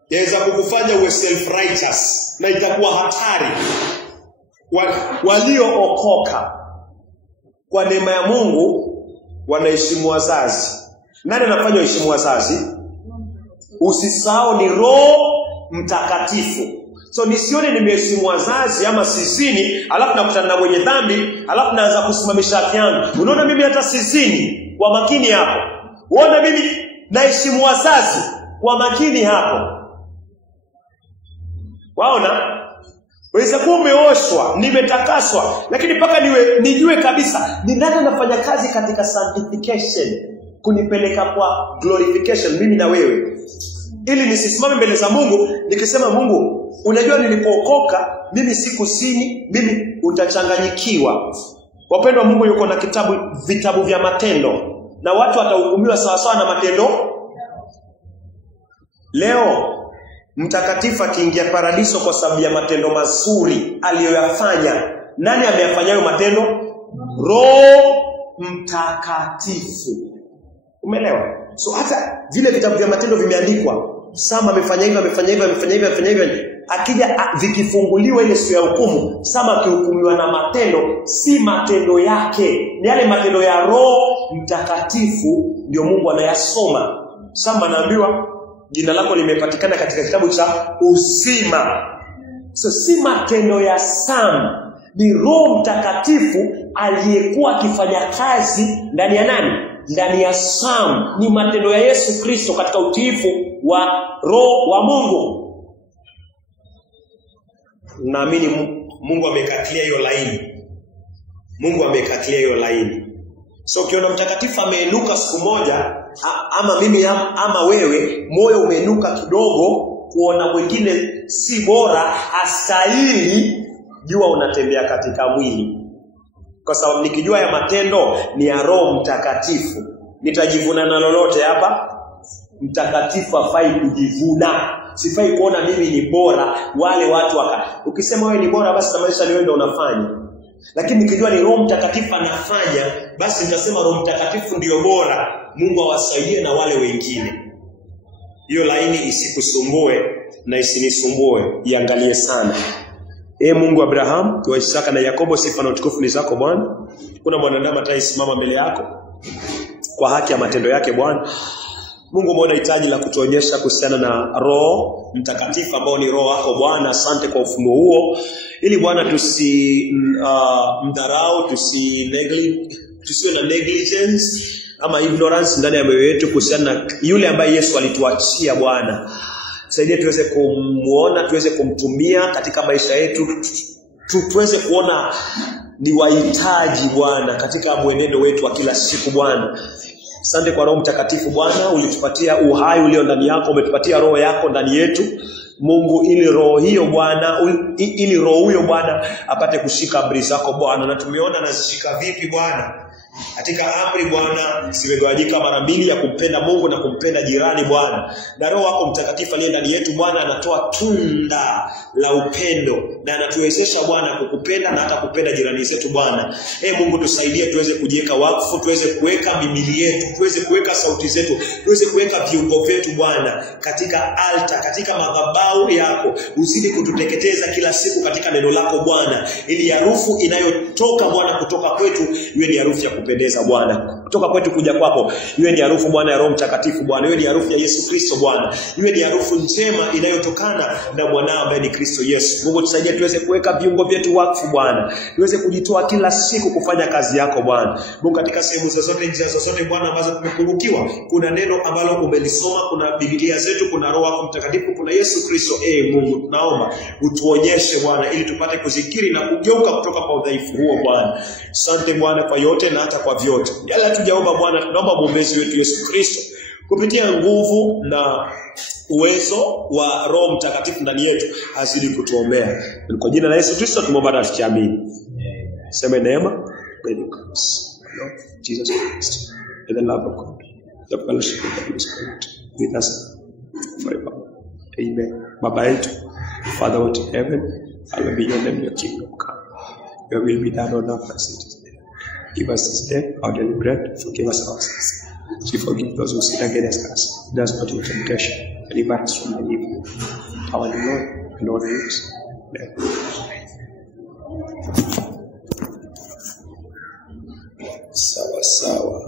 yaweza kukufanya uwe self-righteous na itakuwa hatari. Waliookoka kwa neema ya Mungu wanaheshimu wazazi. Nani anafanya heshima wazazi? Usisahau ni Roho Mtakatifu. So nisione nimeheshimu wazazi ama sisini, alafu nakutana na mwenye dhambi, alafu naanza kusimamisha haki yangu. Unaona mimi hata sisini, kwa makini hapo. Unaona mimi naheshimu wazazi, kwa makini hapo. Waona? Waweza kuwa umeoshwa, nimetakaswa, lakini mpaka nijue kabisa ni nani anafanya kazi katika sanctification kunipeleka kwa glorification mimi na wewe. Ili nisisimame mbele za Mungu nikisema, Mungu, unajua nilipookoka mimi sikusini, mimi utachanganyikiwa. Wapendwa, Mungu yuko na vitabu vya matendo, na watu watahukumiwa sawa sawa na matendo. Leo mtakatifu akiingia paradiso kwa sababu ya matendo mazuri aliyoyafanya, nani ameyafanya hayo matendo? Roho Mtakatifu. Umeelewa? So hata vile vitabu vya matendo vimeandikwa, Sama amefanya hivi, amefanya hivi, amefanya hivi, amefanya hivi. Akija vikifunguliwa ile siku ya hukumu, Sama akihukumiwa na matendo, si matendo yake, ni yale matendo ya Roho Mtakatifu ndio Mungu anayasoma. Sama anaambiwa, jina lako limepatikana katika kitabu cha uzima. So si matendo ya Sam, ni Roho Mtakatifu aliyekuwa akifanya kazi ndani ya nani? Ndani ya Sam. Ni matendo ya Yesu Kristo katika utiifu wa Roho wa Mungu. Naamini Mungu amekatilia hiyo laini. Mungu amekatilia hiyo laini. So ukiona mtakatifu ameinuka siku moja, ama mimi ama wewe, moyo umeinuka kidogo kuona mwingine si bora, hastahili, jua unatembea katika mwili. Kwa sababu nikijua ya matendo ni ya Roho Mtakatifu, nitajivuna na lolote hapa? Mtakatifu hafai kujivuna. Sifai kuona mimi ni bora, wale watu ukisema wewe ni bora basi tamaanisha ni wewe ndio unafanya. Lakini nikijua ni Roho Mtakatifu anafanya, basi nitasema Roho Mtakatifu ndio bora. Mungu awasaidie na wale wengine. Hiyo laini isikusumbue na isinisumbue, iangalie sana. Mungu Abraham, kwa Isaka na Yakobo, sifa na utukufu ni zako Bwana. Kuna mwanadamu atayesimama mbele yako kwa haki ya matendo yake Bwana. Mungu, umeona hitaji la kutuonyesha kuhusiana na Roho Mtakatifu ambao ni Roho wako Bwana. Asante kwa ufunuo huo, ili Bwana mdharau, tusiwe na negligence ama ignorance ndani ya mioyo yetu kuhusiana na yule ambaye Yesu alituachia Bwana. Saidia tuweze kumuona, tuweze kumtumia katika maisha yetu, tuweze kuona ni wahitaji Bwana katika mwenendo wetu wa kila siku Bwana. Asante kwa Roho Mtakatifu Bwana, ulitupatia uhai ulio ndani yako, umetupatia Roho yako ndani yetu Mungu, ili roho hiyo Bwana, ili roho huyo Bwana apate kushika amri zako Bwana. Na tumeona anazishika vipi Bwana? Katika amri Bwana zimegawanyika mara mbili, ya kumpenda Mungu na kumpenda jirani Bwana. Na Roho wako Mtakatifu aliye ndani yetu Bwana anatoa tunda la upendo na anatuwezesha Bwana kukupenda na hata kupenda jirani zetu Bwana. Mungu, tusaidie tuweze kujiweka wakfu, tuweze kuweka mimili yetu, tuweze kuweka sauti zetu, tuweze kuweka viungo vyetu Bwana katika altar, katika madhabahu yako. Uzidi kututeketeza kila siku katika neno lako Bwana, ili harufu inayotoka Bwana kutoka kwetu iwe ni harufu ya kupendeza Bwana. kutoka kwetu kuja kwako iwe ni harufu Bwana ya Roho Mtakatifu Bwana, iwe ni harufu ya Yesu Kristo Bwana, iwe ni harufu njema inayotokana na mwanao ambaye ni Kristo Yesu. Mungu tusaidie tuweze kuweka viungo vyetu wakfu Bwana, tuweze kujitoa kila siku kufanya kazi yako Bwana. Mungu katika sehemu zozote, njia zozote Bwana ambazo tumepungukiwa, kuna neno ambalo umelisoma, kuna Biblia zetu, kuna Roho Mtakatifu, kuna Yesu Kristo. Mungu tunaomba utuonyeshe Bwana ili tupate kuzikiri na kugeuka kutoka kwa udhaifu huo Bwana. Asante Bwana kwa yote na hata kwa vyote. Yale hatujaomba Bwana, tunaomba mwombezi wetu Yesu Kristo kupitia nguvu na uwezo wa Roho Mtakatifu ndani yetu azidi kutuombea. Kwa jina la Yesu Kristo tumeomba na tukiamini. Sema neema, may the grace of Lord Jesus Christ and the love of God, the fellowship of the Holy Spirit with us forever. Amen. Baba yetu, Father what in heaven, hallowed be your name, your kingdom come. Your will be done on earth as it is in heaven. Give us this day our daily bread. Forgive us our sins, as we forgive those who sin against us. Lead us not into temptation, deliver us from the evil. Our Lord and all things. Amen. Sawa sawa.